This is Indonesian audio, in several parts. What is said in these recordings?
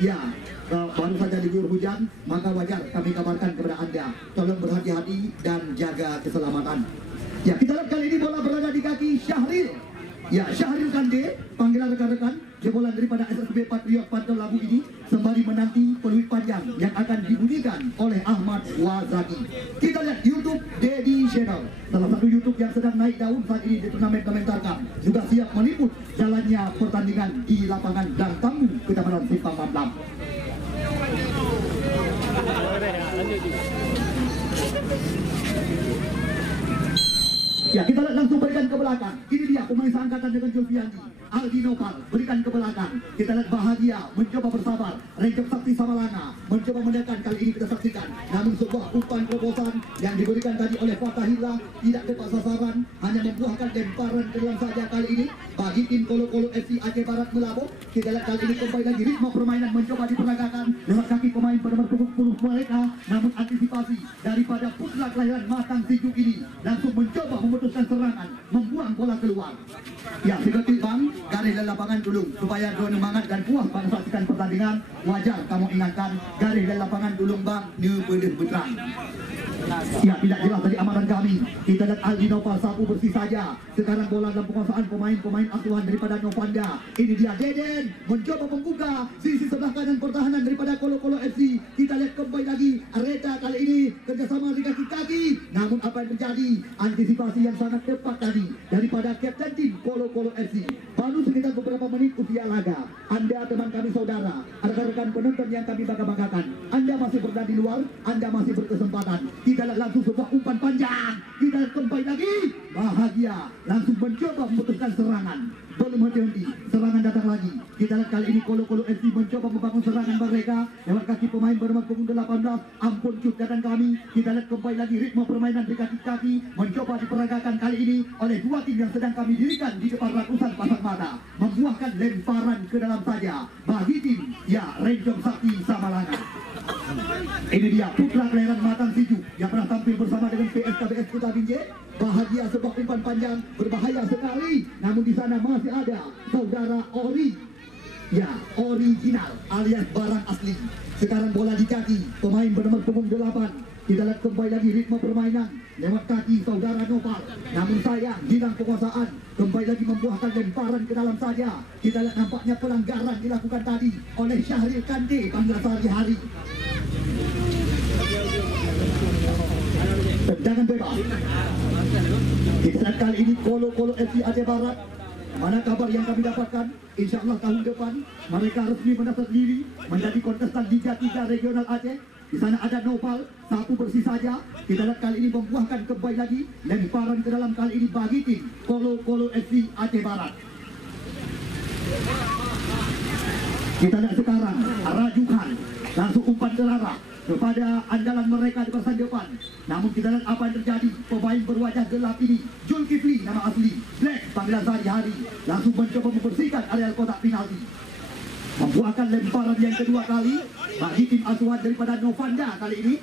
Ya, baru saja diguyur hujan, maka wajar kami kabarkan kepada Anda, tolong berhati-hati dan jaga keselamatan. Ya, kita lihat kali ini bola berada di kaki Syahril. Ya, Syahril Kande, panggilan rekan-rekan, jebolan daripada SSB Patriot Pantel Labu ini sembari menanti peluit panjang yang akan dibunyikan oleh Ahmad Wazaki. Kita lihat YouTube Dedi Channel, salah satu YouTube yang sedang naik daun saat ini di turnamen komentarkan, juga siap meliput jalannya pertandingan di lapangan dan tamu Kecamatan Simpang Mamplam. Ya, kita lihat langsung berikan ke belakang. Ini dia pemain seangkatan dengan Julfiandi, Aldi Nopal, berikan ke belakang. Kita lihat Bahagia mencoba bersabar. Rencok Sakti Samalanga mencoba menekan, kali ini kita saksikan. Namun sebuah umpan terobosan yang diberikan tadi oleh Fatahila tidak tepat sasaran, hanya membuahkan lemparan ke dalam saja kali ini bagi tim Kolo-Kolo FC Aceh Barat Melabuh. Kita lihat kali ini kembali lagi ritme permainan mencoba diperagakan lewat kaki pemain bernomor 10 mereka. Namun antisipasi daripada putra kelahiran Matang Sijuk ini langsung mencoba memutuskan serangan, membuang bola keluar. Ya, seketik bang, garis dan lapangan dulu supaya drone semangat dan puas bang saksikan pertandingan. Wajar kamu ingatkan garis dan lapangan dulu bang, new benih beterang. Ya, tidak jelas dari amaran kami. Kita lihat Aldi Nopal sapu bersih saja. Sekarang bola dalam penguasaan pemain-pemain asuhan daripada Novanda. Ini dia Deden mencoba membuka sisi sebelah kanan pertahanan daripada Kolo-Kolo FC. Kita lihat kembali lagi Reta kali ini kerjasama di kaki-kaki. Namun apa yang terjadi? Antisipasi yang sangat tepat tadi daripada kapten tim Kolo-Kolo FC. Baru sekitar beberapa menit usia laga. Anda teman kami saudara, rekan-rekan penonton yang kami bangga-banggakan, Anda masih berada di luar, Anda masih berkesempatan. Kita lihat langsung sebuah umpan panjang. Kita lihat kembali lagi Bahagia langsung mencoba memutuskan serangan. Belum henti-henti, serangan datang lagi. Kita lihat kali ini Kolo-Kolo FC mencoba membangun serangan mereka lewat kaki pemain bernomor punggung 18. Ampun cut datang kami. Kita lihat kembali lagi ritme permainan di kaki-kaki mencoba diperagakan kali ini oleh dua tim yang sedang kami dirikan di depan ratusan pasang mata, membuahkan lemparan ke dalam saja bagi tim ya Rencong Sakti Samalanga. Ini dia putra kelahiran Matang Sijuk yang pernah tampil bersama dengan PSKBS Kota Binjai. Bahagia sebuah umpan panjang berbahaya sekali. Namun di sana masih ada saudara Ori. Ya, original alias barang asli. Sekarang bola di kaki pemain bernomor punggung 8. Kita lihat kembali lagi ritme permainan lewat kaki saudara Nopal. Namun sayang hilang penguasaan, kembali lagi membuahkan lemparan ke dalam saja. Kita lihat nampaknya pelanggaran dilakukan tadi oleh Syahril Kande panggilan sehari-hari. Tendangan bebas. Kita lihat kali ini Kolo-Kolo FC Aceh Barat. Mana kabar yang kami dapatkan? Insya Allah tahun depan mereka resmi mendaftar diri menjadi kontestan Liga 3 Regional Aceh. Di sana ada Nopal, satu bersih saja. Kita lihat kali ini membuahkan kembali lagi lemparan ke dalam kali ini bagi tim Kolo-Kolo FC Aceh Barat. Kita lihat sekarang Rajukan langsung umpan terarah kepada andalan mereka di bahasan depan. Namun kita lihat apa yang terjadi. Pemain berwajah gelap ini, Julkifli nama asli, Black panggilan sehari-hari, langsung mencoba membersihkan areal kotak penalti, membuahkan lemparan yang kedua kali bagi tim asuhan daripada Novanda kali ini.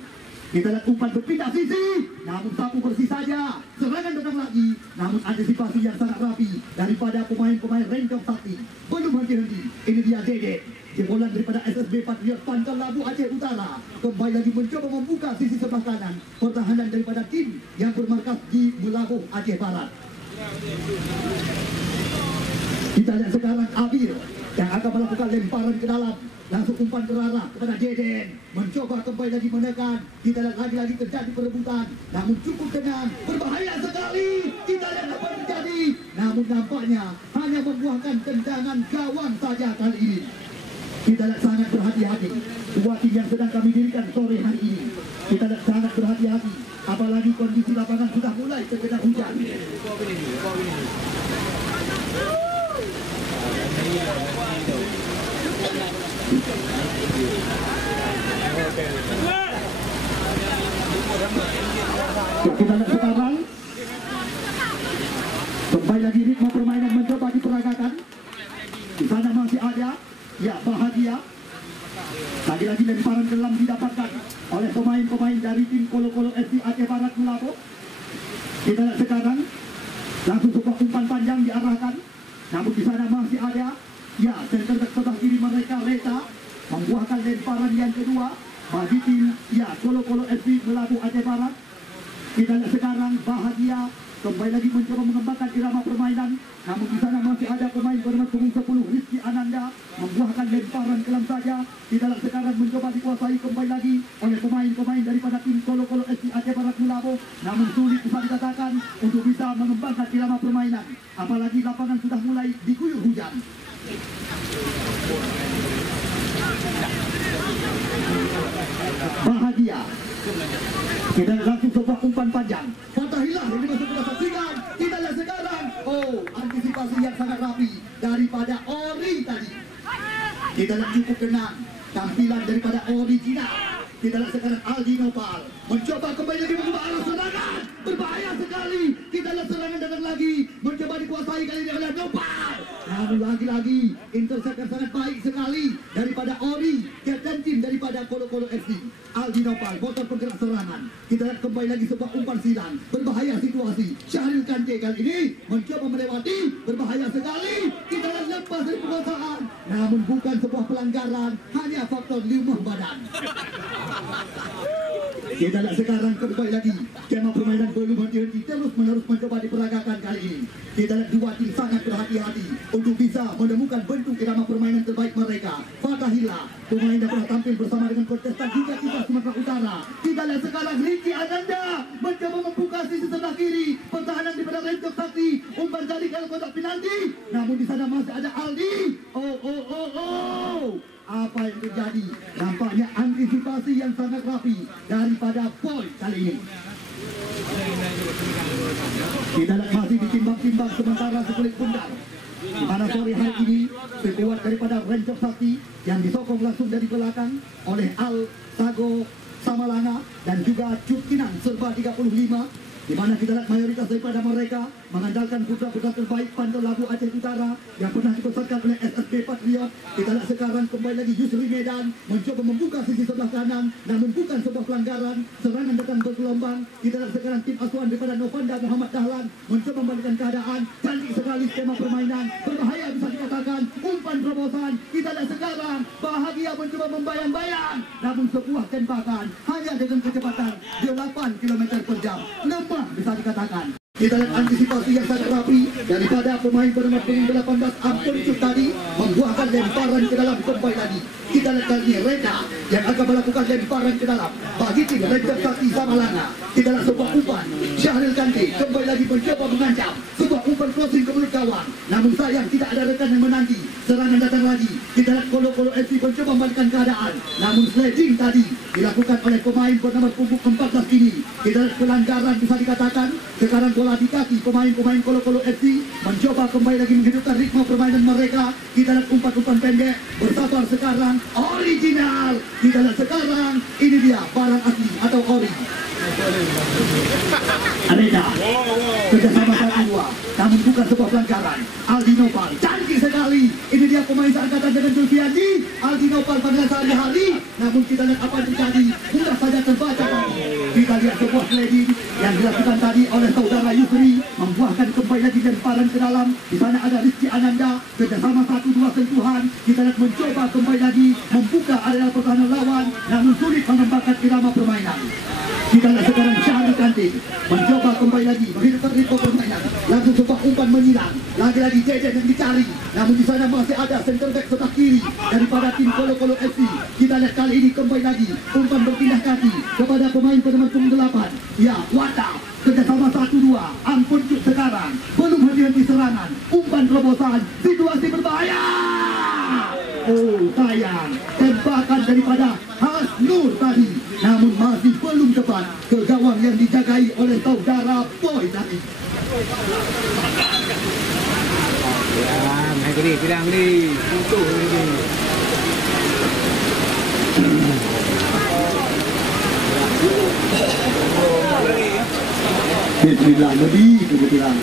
Kita lihat umpan berpindah sisi, namun sapu bersih saja. Serangan datang lagi, namun antisipasi yang sangat rapi daripada pemain-pemain Rencong Sakti. Belum henti-henti, ini dia Dede. Jebolan daripada SSB Patriot Pantel Labu Aceh Utara kembali lagi mencoba membuka sisi sebelah kanan pertahanan daripada tim yang bermarkas di Melabuh Aceh Barat. Kita lihat sekarang Abil yang akan melakukan lemparan ke dalam, langsung umpan terarah kepada Deden, mencoba kembali lagi menekan. Kita lihat lagi-lagi terjadi perebutan, namun cukup tenang, berbahaya sekali. Kita lihat apa yang terjadi, namun nampaknya hanya membuahkan tendangan gawang saja kali ini. Kita lihat sangat berhati-hati dua tim yang sedang kami dirikan sore hari ini. Kita lihat sangat berhati-hati, apalagi kondisi lapangan sudah mulai terkena hujan. Kita lihat sekarang kembali lagi ritme permainan mencoba diperagakan. Di sana masih ada ya Bahagia. Lagi-lagi lemparan ke dalam didapatkan oleh pemain-pemain dari tim Kolo-Kolo FC Aceh Barat Melabuh. Kita lihat sekarang langsung sebuah umpan panjang diarahkan. Namun di sana masih ada Ya, center back sebelah kiri mereka Reta membuahkan lemparan yang kedua bagi tim ya Kolo-Kolo FC Melabu Aceh Barat. Kita lihat sekarang Bahagia kembali lagi mencoba mengembangkan irama permainan. Namun di sana masih ada pemain bernomor punggung 10 Rizky Ananda membuahkan lemparan kelam saja. Kita lihat sekarang mencoba dikuasai kembali lagi oleh pemain-pemain daripada tim Kolo-Kolo FC Aceh Barat Melabu. Namun sulit bisa dikatakan untuk bisa mengembangkan irama permainan. Apalagi lapangan sudah mulai diguyur hujan. Bahagia. Kita langsung sebuah umpan panjang. Fatahillah yang dimasuk kita saksikan. Kita lihat sekarang. Oh, antisipasi yang sangat rapi daripada Ori tadi. Kita lihat cukup tenang tampilan daripada original. Kita lihat sekarang Aldi Nopal mencoba kembali lagi mengubah arah serangan. Berbahaya sekali. Kita lihat serangan datang lagi. Mencoba dikuasai kali ini oleh Nopal. Namun lagi-lagi intercept yang sangat baik sekali daripada Ori, captain tim daripada Kolo-Kolo FC. Aldi Nopal, motor penggerak serangan. Kita lihat kembali lagi sebuah umpan silang. Berbahaya situasi. Syahril Kante kali ini mencoba melewati. Berbahaya sekali. Kita lihat lepas dari penguasaan. Namun bukan sebuah pelanggaran. Hanya faktor limah badan. Kita lihat sekarang kembali lagi skema permainan belum henti-henti, terus menerus mencoba diperagakan kali ini. Kita lihat dua tim sangat berhati-hati untuk bisa menemukan bentuk irama permainan terbaik mereka. Fatahillah, pemain yang pernah tampil bersama dengan kontestan hingga kita Sumatera Utara. Kita lihat sekarang Rizky Ananda mencoba membuka sisi sebelah kiri. Pertahanan daripada Rencok Sakti, umpan jari dalam kotak penalti. Namun di sana masih ada Aldi. Oh. Apa yang terjadi? Nampaknya antisipasi yang sangat rapi daripada Boy kali ini. Kita lihat masih ditimbang-timbang sementara sekelip pundak. Di mana sore hari ini lewat daripada Rencok Sakti yang disokong langsung dari belakang oleh Al Sago Samalanga dan juga Cut Kinang serba 35. Di mana kita lihat mayoritas daripada mereka mengandalkan putra-putra terbaik Pantai Labu Aceh Utara yang pernah dibesarkan oleh SSB Patriot. Kita lihat sekarang kembali lagi Yusri Medan mencoba membuka sisi sebelah kanan, namun bukan sebuah pelanggaran. Serangan datang bergelombang. Kita lihat sekarang tim asuhan daripada Novanda Muhammad Dahlan mencoba membalikkan keadaan. Cantik sekali skema permainan, berbahaya bisa dikatakan. Umpan terobosan. Kita lihat sekarang Bahagia mencoba membayang-bayang, namun sebuah tembakan hanya dengan kecepatan 8 km per jam. Bisa dikatakan. Kita lihat antisipasi yang sangat rapi daripada pemain bernomor 18 Ampun Cuk tadi membuahkan lemparan ke dalam kembali lagi. Kita lihat kali ini Reda yang akan melakukan lemparan ke dalam bagi tim Rencok Sakti Samalanga. Kita lihat sebuah umpan Syahril Kante kembali lagi mencoba mengancam sebuah umpan crossing ke mulut gawang. Namun sayang tidak ada rekan yang menanti. Serangan datang lagi. Kita lihat Kolo-Kolo FC mencoba membalikkan keadaan. Namun sliding tadi dilakukan oleh pemain bernomor punggung 14 ini. Kita lihat pelanggaran bisa dikatakan. Sekarang bola di kaki pemain-pemain Kolo-Kolo FC mencoba kembali lagi menghidupkan ritme permainan mereka. Kita lihat umpan-umpan pendek. Bersabar sekarang original. Kita lihat sekarang ini dia barang asli atau ori. Reda kerjasama 1-2, namun bukan sebuah pelanggaran. Aldi Nopal cantik sekali. Ini dia pemain seangkatan dengan Zulfiandi. Aldi Nopal pada sehari-hari, namun kita lihat apa yang terjadi. Mudah saja terbaca. Kita lihat sebuah sliding yang dilakukan tadi oleh saudara Yusri membuahkan kembali lagi lemparan ke dalam. Di sana ada Rizky Ananda kerjasama 1-2 sentuhan. Kita lihat mencoba kembali lagi membuka area pertahanan lawan, namun sulit mengembangkan irama permainan. Kita lihat sekarang Syahril Kante mencoba kembali lagi menghidupkan ritme permainan. Langsung sebuah umpan menyilang. Lagi-lagi Jejen yang dicari. Namun di sana masih ada center back sebelah kiri daripada tim Kolo-Kolo FC. Kita lihat kali ini kembali lagi umpan berpindah kaki kepada pemain bernomor 8. Ya, Wanda kerjasama 1-2. Ampun Cuk sekarang belum henti-henti serangan. Umpan terobosan, situasi berbahaya. Oh sayang, tembakan daripada Hasnur tadi, namun masih belum tepat ke gawang yang dijagai oleh saudara Boy tadi. Hai cái đi đang đi tủ đi. Bismillah, lebih kebetulan.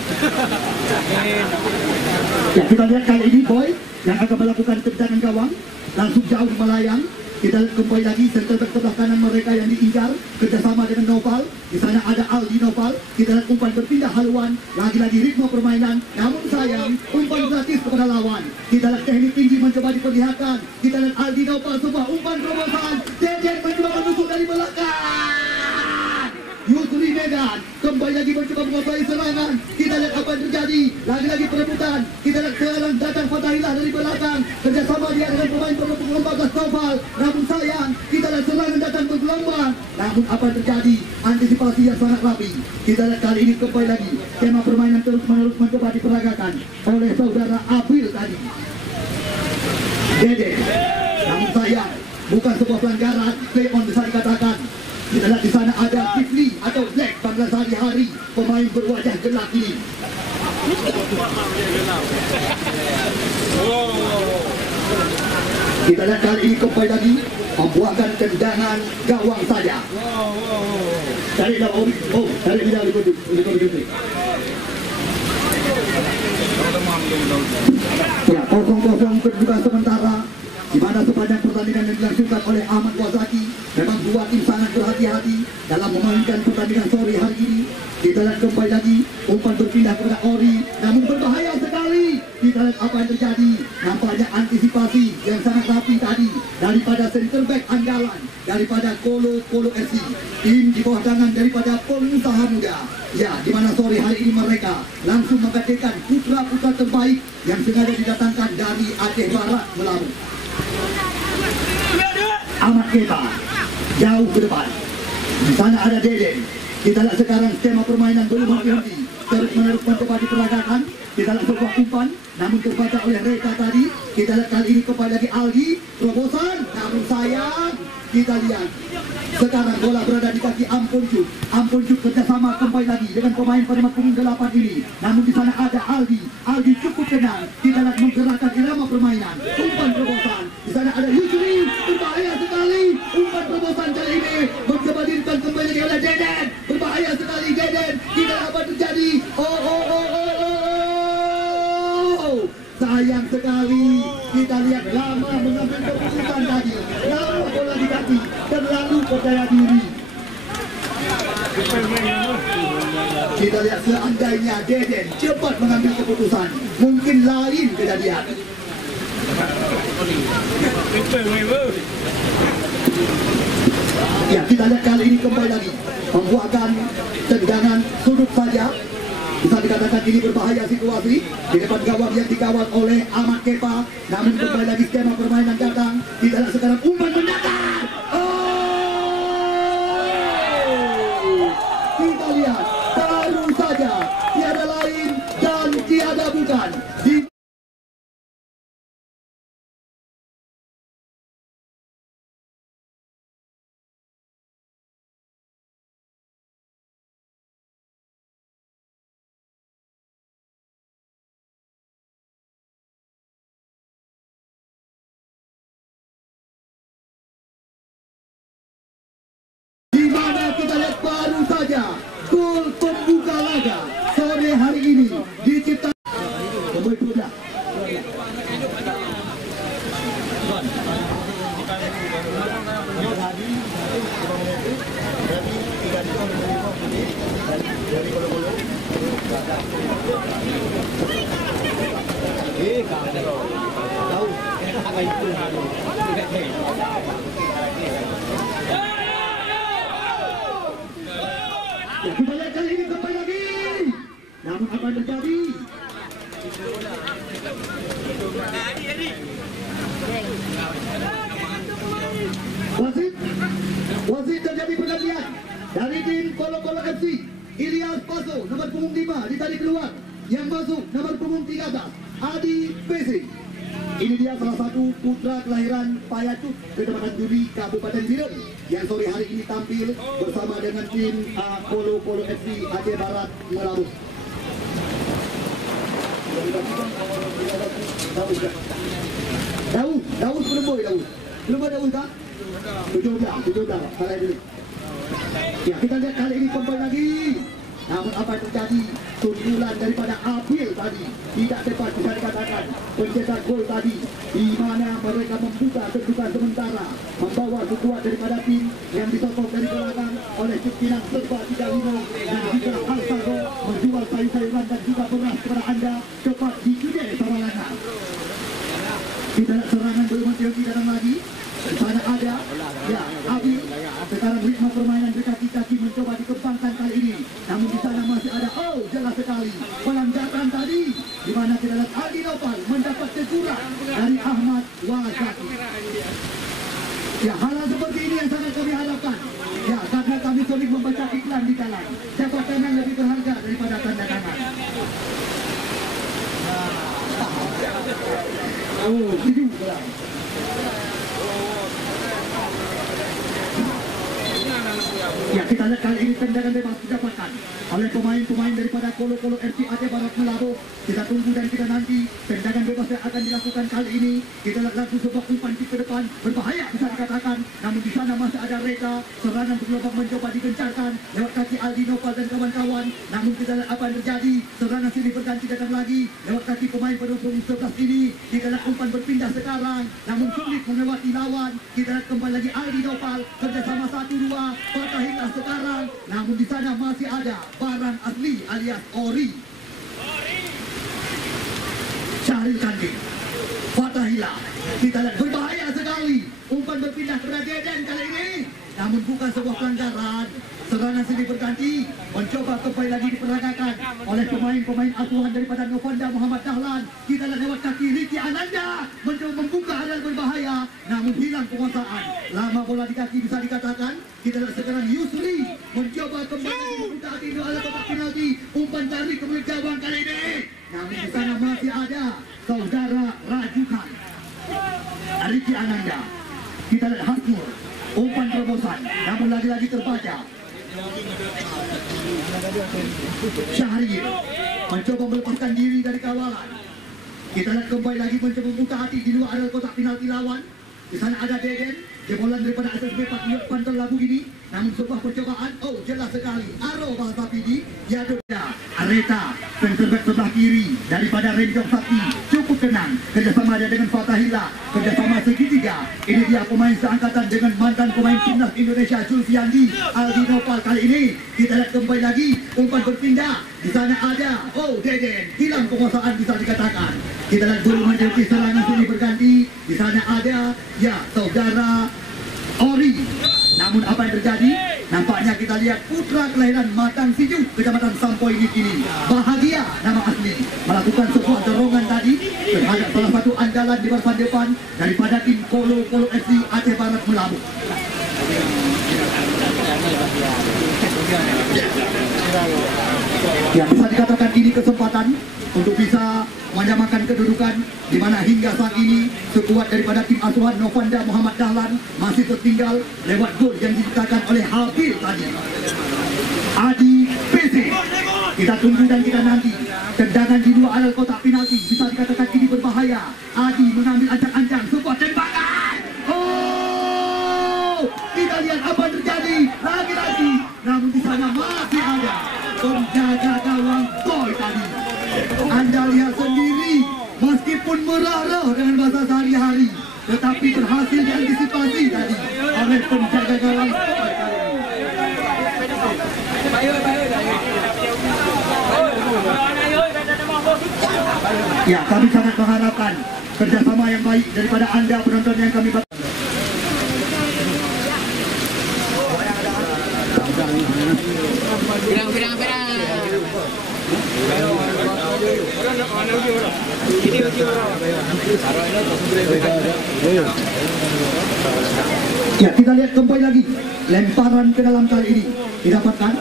Ya, kita lihat kali ini Boy yang akan melakukan tendangan gawang langsung jauh melayang. Kita lihat kembali lagi center back sebelah kanan mereka yang diincar kerjasama dengan Noval. Di sana ada Aldi Noval. Kita lihat umpan berpindah haluan, lagi-lagi ritme permainan. Namun sayang, umpan gratis kepada lawan. Kita lihat teknik tinggi mencoba diperlihatkan. Kita lihat Aldi Noval sebuah umpan terobosan. Deden mencoba menusuk dari belakang. Yusri Medan kembali lagi mencoba menguasai serangan. Kita lihat apa yang terjadi. Lagi-lagi perebutan. Kita lihat sekarang datang Fatahillah dari belakang. Kerjasama dia dengan pemain pembagas Noval. Namun sayang, kita lihat serangan datang bergelombang. Namun apa yang terjadi? Antisipasi yang sangat rapi. Kita lihat kali ini kembali lagi. Tema permainan terus-menerus mencoba diperagakan oleh saudara Abil tadi. Dede. Namun sayang, bukan sebuah pelanggaran. Play on bisa dikatakan. Kita lihat di sana ada Kifli atau Black Bangla sehari-hari, pemain berwajah gelap ini. Kita lihat kali ini kembali lagi membuahkan tendangan gawang saja. Tarik dah tarik dia lebih. Ya, 0-0 kedudukan sementara. Di mana sepanjang pertandingan yang dilangsungkan oleh Ahmad Wazaki, memang dua tim sangat berhati-hati dalam memainkan pertandingan sore hari ini. Kita lihat kembali lagi umpan berpindah kepada Ori, namun berbahaya sekali. Kita lihat apa yang terjadi. Nampaknya antisipasi yang sangat rapi tadi daripada center back andalan daripada Kolo FC, tim di bawah tangan daripada pengusaha muda. Ya, di mana sore hari ini mereka langsung menggantikan putra-putra terbaik yang sengaja didatangkan dari Aceh Barat Melayu. Ahmad Kepa jauh ke depan. Di sana ada Deden. Kita lihat sekarang skema permainan belum berhenti, terus-menerus mencoba diperagakan. Kita lihat sebuah umpan, namun terbaca oleh Reka tadi. Kita lihat kali ini kembali lagi Aldi, terobosan, namun sayang. Kita lihat sekarang bola berada di kaki Amponcut. Amponcut kerjasama kembali lagi dengan pemain pada punggung 8 ini. Namun di sana ada Aldi. Aldi cukup tenang. Kita lihat menggerakkan irama permainan. Umpan terobosan. Di sana ada Yusri, berbahaya sekali. Umpan terobosan kali ini mencoba dirinkan kembali lagi oleh Deden. Berbahaya sekali Deden. Tidak apa terjadi. Sayang sekali. Kita lihat lama mengambil keputusan tadi. Lama bola di kaki. Terlalu percaya diri. Kita lihat seandainya Deden cepat mengambil keputusan, mungkin lain kejadian. Ya, kita lihat kali ini kembali lagi membuahkan tendangan sudut saja. Bisa dikatakan ini berbahaya situasi di depan gawang yang dikawal oleh Ahmad Kepa. Namun kembali lagi skema permainan datang. Kita lihat sekarang umpan mendatang. Kita lihat baru saja tiada lain dan tiada bukan. Kita lihat baru saja gol pembuka laga sore hari ini diciptakan pemain muda. Ya, kita lihat kali ini kembali lagi. Namun apa yang terjadi? Wasit terjadi pergantian dari tim Kolo FC. Ilyas Paso nomor punggung 5 ditarik keluar. Yang masuk nomor punggung 13 Adi PC. Ini dia salah satu putra kelahiran Payacut, Kecamatan Duri, Kabupaten Biren, yang sore hari ini tampil bersama dengan tim Kolo FC Aceh Barat Melabu. Daud belum boy, belum ada Daud kah? 17, salah dulu. Ya, kita lihat kali ini kembali lagi Namun apa yang terjadi? Sundulan daripada Abil tadi tidak tepat, bisa dikatakan pencetak gol tadi, di mana mereka membuka kedudukan sementara, membawa skuad daripada tim yang disokong dari belakang oleh Cuktinang serba 3-5, dan juga Alsago menjual sayur-sayuran dan juga beras kepada Anda cepat di Gede Sabalanga. Kita lihat serangan belum datang lagi. Di sana ada, ya, Abi. Sekarang ritme permainan berkaki-kaki mencoba dikembangkan kali ini. Namun di sana masih ada, oh jelas sekali, pelanggaran tadi. Di mana kita lihat Aldi Nopal mendapat teguran dari Ahmad Wazaki. Ya, hal seperti ini yang sangat kami harapkan. Ya, karena kami sering membaca iklan di dalam. Siapa yang lebih berharga daripada tanda tangan. Oh, setuju. Ya, kita lihat kali ini tendangan bebas didapatkan oleh pemain-pemain daripada Kolo-Kolo FC Aceh Barat Melabuh. Kita tunggu dan kita nanti tendangan bebas yang akan dilakukan kali ini. Kita lihat langsung sebuah umpan ke depan, berbahaya bisa dikatakan. Namun di sana masih ada Reka, serangan berlubang mencoba digencarkan lewat kaki Aldi Nopal dan kawan-kawan. Namun kita lihat apa yang terjadi, serangan sini berganti datang lagi lewat kaki pemain pendukung 11 ini. Kita lihat umpan berpindah sekarang, namun sulit melewati lawan. Kita lihat kembali lagi Aldi Nopal kerjasama 1-2, Fatahillah sekarang. Namun di sana masih ada barang asli alias ori. Syahril Kandi, Fatahillah. Kita lihat berbahaya sekali. Umpan berpindah kepada Deden kali ini. Namun bukan sebuah pelanggaran. Serangan sini berganti, mencoba kembali lagi diperagakan oleh pemain-pemain asuhan daripada Novanda Muhammad Dahlan. Kita lihat lewat kaki Riki Ananda mencoba membuka area berbahaya, namun hilang penguasaan. Lama bola di kaki bisa dikatakan. Kita lihat sekarang Yusri mencoba kembali membuka hati ala kotak penalti. Umpan tarik ke milik gawang kali ini. Namun di sana masih ada saudara Rajukan, Riki Ananda. Kita lihat Hasnur, umpan terobosan, namun lagi-lagi terbaca. Syahrir mencoba melepaskan diri dari kawalan. Kita lihat kembali lagi mencoba membuka hati di luar area kotak penalti lawan. Di sana ada Deden, jebolan daripada SSB Pantel Labu ini. Namun sebuah percobaan, oh jelas sekali. Aro bahasa Pidi, Yadoda, Areta, center sebelah kiri daripada Renjok Sakti. Cukup tenang, kerjasama dia dengan Fatahillah, kerjasama segitiga. Ini dia pemain seangkatan dengan mantan pemain timnas Indonesia Julfiandi, Aldi Nopal kali ini. Kita lihat kembali lagi, umpan berpindah. Di sana ada, oh Deden, hilang penguasaan bisa dikatakan. Kita lihat dulu menjadi serangan sini berganti. Di sana ada, ya saudara Ori. Namun apa yang terjadi? Nampaknya kita lihat putra kelahiran Matang Sijuk, Kecamatan Sampoi ini, Bahagia nama asli, melakukan sebuah dorongan tadi terhadap salah satu andalan di barisan depan daripada tim Kolo-Kolo FC Aceh Barat Melabuh. Ya, bisa dikatakan ini kesempatan untuk bisa menyamakan kedudukan, di mana hingga saat ini sekuat daripada tim asuhan Novanda Muhammad Dahlan masih tertinggal lewat gol yang diciptakan oleh Habil tadi. Adi PC. Kita tunggu dan kita nanti tendangan di luar area kotak penalti, bisa dikatakan ini berbahaya. Adi mengambil ancang-ancang sebuah tembakan. Oh, kita lihat apa yang terjadi lagi-lagi. Namun di sana masih ada penjaga gawang boy tadi. Anda lihat sendiri, meskipun merah-rah dengan bahasa sehari-hari, tetapi berhasil diantisipasi tadi oleh penjaga gawang boy tadi. Ya, kami sangat mengharapkan kerjasama yang baik daripada Anda penonton yang kami berikan. Ya, kita lihat kembali lagi lemparan ke dalam kali ini didapatkan.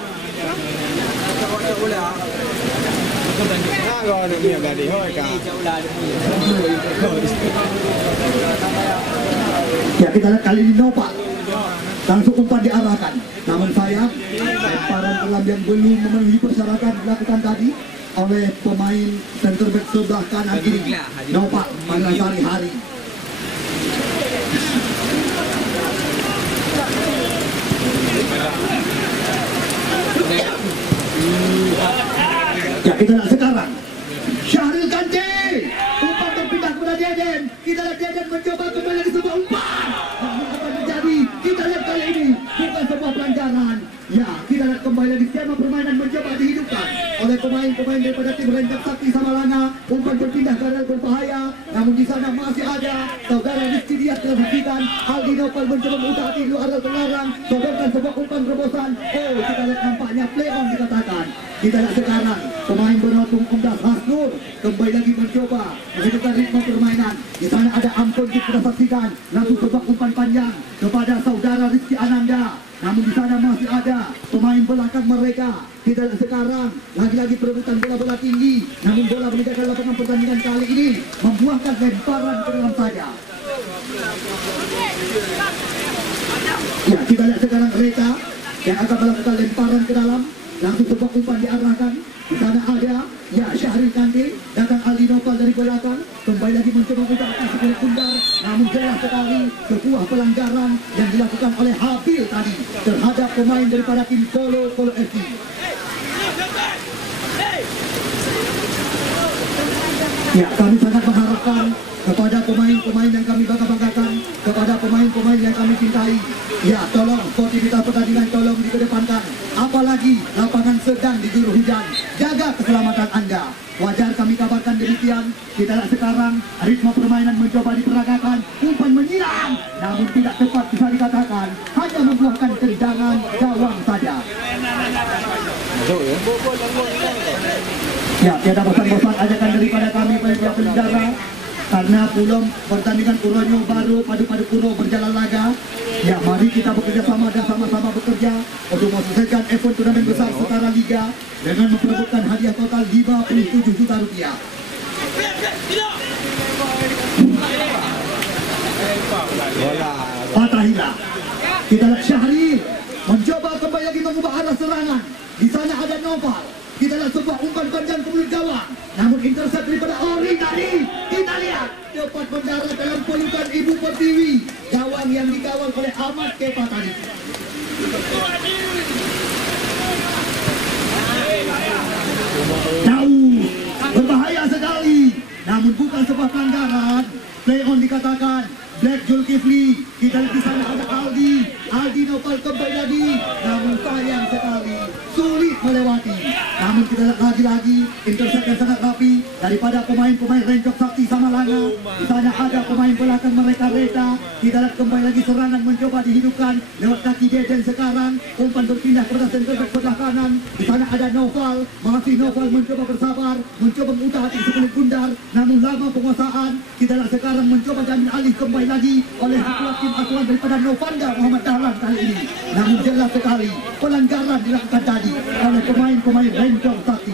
Ya, kita lihat kali ini Nopal langsung umpan diarahkan. Namun sayang, lemparan kelam yang belum memenuhi persyaratan dilakukan tadi oleh pemain center back sebelah kanan ini, Nopal Manasari Hari. kita lihat sekarang. Syahril Kante, umpan berpindah kepada Deden. Kita lihat Deden mencoba kembali lagi sebuah umpan. Namun apa yang terjadi? Kita lihat kali ini bukan sebuah pelanggaran. Ya, kita lihat kembali lagi skema permainan mencoba dihidupkan oleh pemain-pemain daripada tim Rancak Sakti Samalanga. Umpan berpindah ke arah berbahaya, namun di sana masih ada saudara Rizky Dias terhentikan. Aldi Nopal mencoba mengutaki dua arah terlarang, sodorkan sebuah umpan terobosan. Oh, kita lihat nampaknya play on dikatakan. Kita lihat sekarang pemain bernotum Umdas Hasnur kembali lagi mencoba menghidupkan ritme permainan. Di sana ada Ampun kita saksikan langsung sebuah umpan panjang kepada saudara Rizky Ananda. Namun di sana masih ada pemain belakang mereka. Kita lihat sekarang lagi-lagi perebutan bola-bola tinggi. Namun bola meninggalkan lapangan pertandingan kali ini membuahkan lemparan ke dalam saja. Ya, kita lihat sekarang Reka yang akan melakukan lemparan ke dalam. Langsung sebuah umpan diarahkan. Di sana ada ya Syahril Kante, datang Aldi Nopal dari belakang, kembali lagi mencoba mengutarakan sebuah kundar. Namun jelas sekali sebuah pelanggaran yang dilakukan oleh Habil tadi terhadap pemain daripada tim Kolo FC. Ya, kami sangat mengharapkan kepada pemain-pemain yang kami bangga-banggakan, kepada pemain-pemain yang kami cintai. Ya, tolong sportivitas pertandingan tolong dikedepankan. Apalagi lapangan sedang diguyur hujan. Jaga keselamatan Anda. Wajar kami kabarkan demikian. Kita lihat sekarang ritme permainan mencoba diperagakan. Umpan menyiram, namun tidak tepat bisa dikatakan. Hanya membuahkan tendangan gawang saja. Ya, tiada bosan-bosan ajakan daripada kami panitia penjara. Karena belum pertandingan Uronyo baru padu-padu Puro berjalan laga. Ya, mari kita bekerja sama dan sama-sama bekerja untuk mensukseskan event turnamen besar setara liga dengan memperebutkan hadiah total 57 juta rupiah. Fatahila. Kita lihat Syahril mencoba kembali lagi mengubah arah serangan. Di sana ada Noval. Kita lihat sebuah umpan panjang ke mulut gawang. Namun intercept daripada Ori tadi. Kita lihat cepat mendarat dalam pelukan Ibu Pertiwi. Gawang yang dikawal oleh Ahmad Kepa tadi. Jauh, berbahaya sekali. Namun bukan sebuah pelanggaran. Play on dikatakan. Black Zulkifli. Kita lihat di sana ada Aldi Nopal kembali lagi. Namun sayang sekali sulit melewati. Namun kita lihat lagi-lagi intercept yang sangat rapi daripada pemain-pemain Rancak Sakti Samalanga. Di sana ada pemain belakang mereka Reta. Kita lihat kembali lagi serangan mencoba dihidupkan lewat kaki Deden sekarang. Umpan berpindah kepada center back sebelah kanan. Di sana ada Noval. Masih Noval mencoba bersabar, mencoba mengutari sebelum gundar. Namun lama penguasaan. Kita lihat sekarang mencoba diambil alih kembali lagi oleh ketua tim asuhan daripada Novanda Muhammad Dahlan kali ini. Namun jelas sekali pelanggaran dilakukan tadi oleh pemain-pemain Rancak Sakti.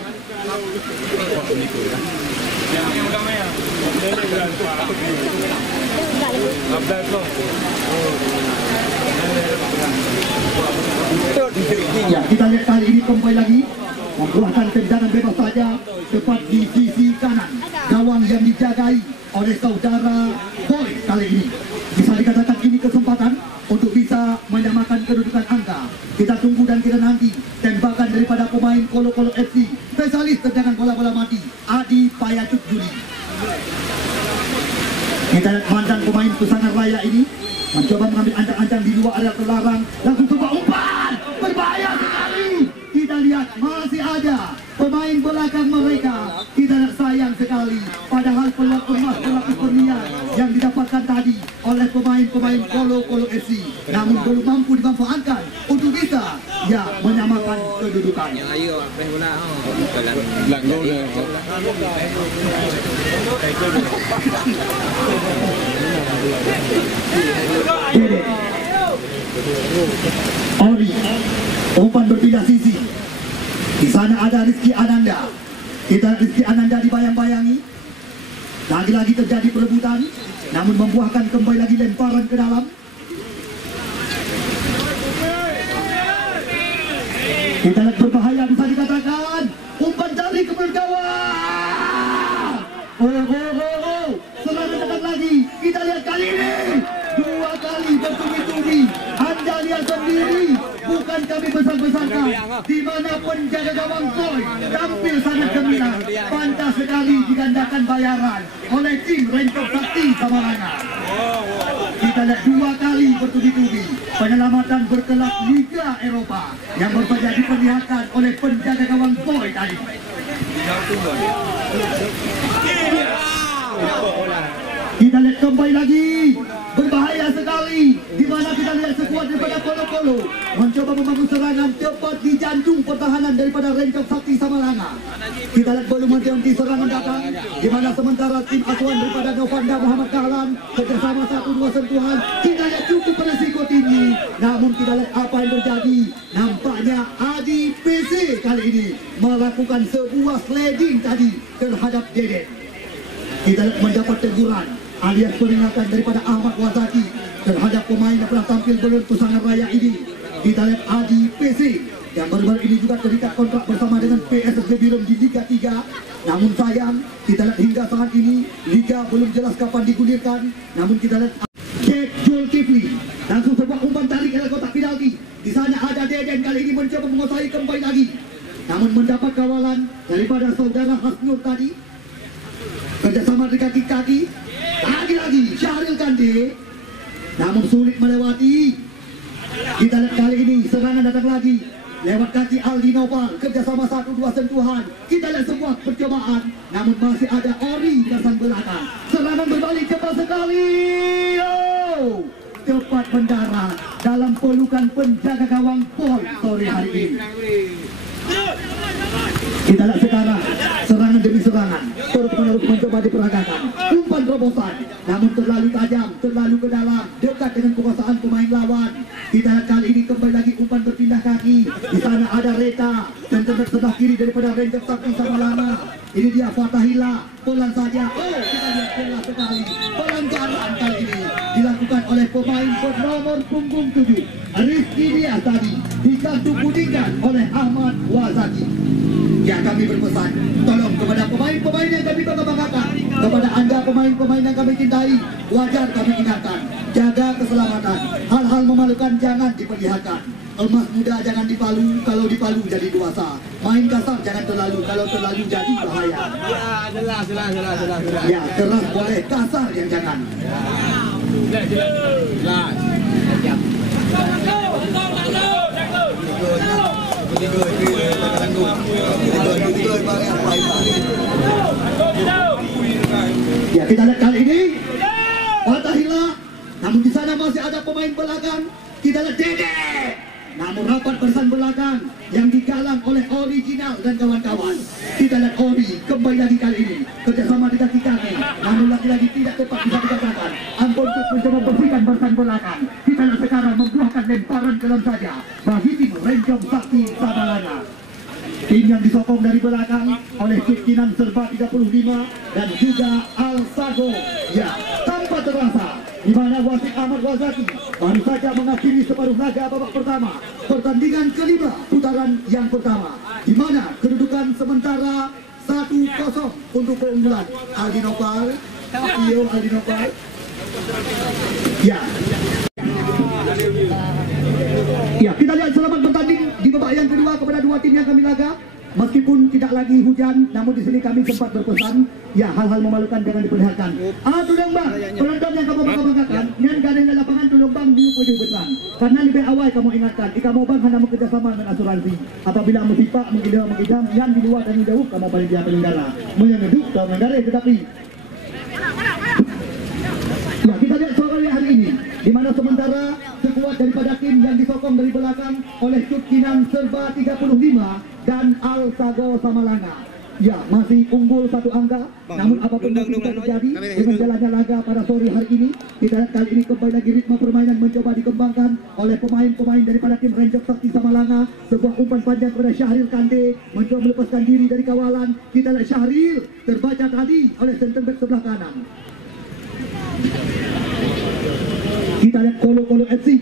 Ya, kita lihat kali ini kembali lagi membuahkan tendangan bebas saja tepat di sisi kanan gawang yang dijagai oleh saudara Boy kali ini. Bisa dikatakan ini kesempatan untuk bisa menyamakan kedudukan angka. Kita tunggu dan kita nanti tembakan daripada pemain Kolo FC, spesialis tendangan bola-bola mati, Adi Payacut Juli. Kita lihat mantan pemain Pesangar Raya ini mencoba mengambil ancang-ancang di luar area terlarang. Langsung coba umpan, berbahaya sekali. Kita lihat masih ada pemain belakang mereka. Kita lihat sayang sekali. Padahal peluang emas berlapis berlian yang didapatkan tadi oleh pemain-pemain Kolo FC. Namun belum mampu dimanfaatkan untuk bisa ya menyamakan kedudukan. Ori, umpan berpindah sisi. Di sana ada Rizky Ananda. Kita Rizky Ananda dibayang-bayangi. Lagi-lagi terjadi perebutan, namun membuahkan kembali lagi lemparan ke dalam. Kita lihat berbahaya bisa dikatakan. Umpan jari ke mulut gawang. Oh. Serangan datang lagi. Kita lihat kali ini. Dua kali bertubi-tubi. Anda lihat sendiri. bukan kami besar-besarkan, di mana penjaga gawang Boy tampil sangat gemilang, pantas sekali digandakan bayaran oleh tim Rencok Sakti Samalanga. Kita lihat 2 kali bertubi-tubi penyelamatan berkelab Liga Eropa yang baru saja diperlihatkan oleh penjaga gawang Boy tadi. Kita lihat kembali lagi, berbahaya sekali, di mana kita lihat sekuat daripada Kolo-Kolo mencoba membangun serangan tepat di jantung pertahanan daripada Rencok Sakti Samalanga. Kita lihat belum henti serangan datang, di mana sementara tim asuhan daripada Novanda Muhammad Kahlan kerjasama 1-2 sentuhan. Kita lihat cukup beresiko tinggi, namun kita lihat apa yang terjadi. Nampaknya Adi PC kali ini melakukan sebuah sliding tadi terhadap Dedet. Kita lihat mendapat teguran alias peringatan daripada Ahmad Wazaki terhadap pemain yang pernah tampil belum Pusangan Raya ini. Kita lihat Adi PC yang baru-baru ini juga terikat kontrak bersama dengan PSSB Birum di Liga 3. Namun sayang, kita lihat hingga saat ini Liga belum jelas kapan digulirkan. Namun kita lihat Jack Zulkifli langsung sebuah umpan tarik ke kotak penalti. Di sana ada Deden kali ini mencoba menguasai kembali lagi, namun mendapat kawalan daripada saudara Hasnur tadi. Kerjasama di kaki-kaki, lagi-lagi Syahril Kande, namun sulit melewati. Kita lihat kali ini serangan datang lagi lewat kaki Aldi Noval, kerjasama 1-2 sentuhan. Kita lihat semua percobaan, namun masih ada Ori bersang belakang. Serangan berbalik cepat sekali, tepat mendarat dalam pelukan penjaga gawang Boy sore hari ini. Kita lihat sekarang serangan demi serangan terus-menerus mencoba diperagakan. Umpan terobosan, namun terlalu tajam, terlalu ke dalam, dekat dengan kekuasaan pemain lawan. Kita lihat kali ini kembali lagi umpan berpindah kaki. Di sana ada Reta dan terdekat sebelah kiri daripada Rencok Sakti Samalanga. Ini dia Fatahila, pelan saja. Oh, kita lihat jelas sekali pelanggaran kali ini dilakukan oleh pemain bernomor punggung 7 Rizky Dias tadi, dikartu kuningkan oleh Ahmad Wazaki. Ya, kami berpesan, tolong kepada pemain-pemain yang kami bangga-banggakan, kepada anda pemain-pemain yang kami cintai, wajar kami ingatkan, jaga keselamatan. Hal-hal memalukan jangan diperlihatkan. Emas muda jangan dipalu, kalau dipalu jadi dewasa. Main kasar jangan terlalu, kalau terlalu jadi bahaya. Ya, jelas. Ya, keras boleh, kasar yang jangan. Jelas. Ya, kita lihat kali ini Fatahila, namun di sana masih ada pemain belakang. Kita lihat Dede, namun rapat bersan belakang yang digalang oleh Original dan kawan-kawan. Kita lihat Ori kembali lagi kali ini kerjasama di kaki-kaki, namun lagi-lagi tidak tepat bisa dikatakan. Ampun mencoba bersihkan bersan belakang. Kita lihat sekarang membuahkan lemparan ke dalam saja bagi tim Rencok Sakti Samalanga. Tim yang disokong dari belakang oleh Kinan Serba 35 dan juga Alsago. Ya, tanpa terasa di mana wasit Ahmad Wazaki baru saja mengakhiri separuh laga babak pertama pertandingan kelima putaran yang pertama, di mana kedudukan sementara 1-0 untuk keunggulan Aldi Noval. Aldi Noval. Ya. Ya, kita lihat selamat bertanding di babak yang kedua kepada dua tim yang kami laga. Meskipun tidak lagi hujan, namun di sini kami sempat berpesan, ya hal-hal memalukan jangan diperlihatkan. Tolong bang, penonton yang kamu banggakan, yang gak ada di lapangan, tolong bang di ujung besan. Karena lebih awal kamu ingatkan, kamu bang hanya bekerjasama dengan asuransi. Apabila musipak, mengidam, yang di luar dan di jauh, kamu paling dia pengendara. Menyeduk, kamu mengendara, tetapi ya, kita lihat sore hari ini, di mana sementara sekuat daripada tim yang disokong dari belakang oleh Kinan Serba 35 dan Alsago Samalanga. Ya, masih unggul 1 angka. Namun apapun yang bisa terjadi dengan jalannya laga pada sore hari ini, kita lihat kali ini kembali lagi ritme permainan mencoba dikembangkan oleh pemain-pemain daripada tim Rencok Sakti Samalanga. Sebuah umpan panjang kepada Syahril Kande mencoba melepaskan diri dari kawalan. Kita lihat Syahril terbaca tadi oleh center back sebelah kanan. Kita lihat Kolo-Kolo FC,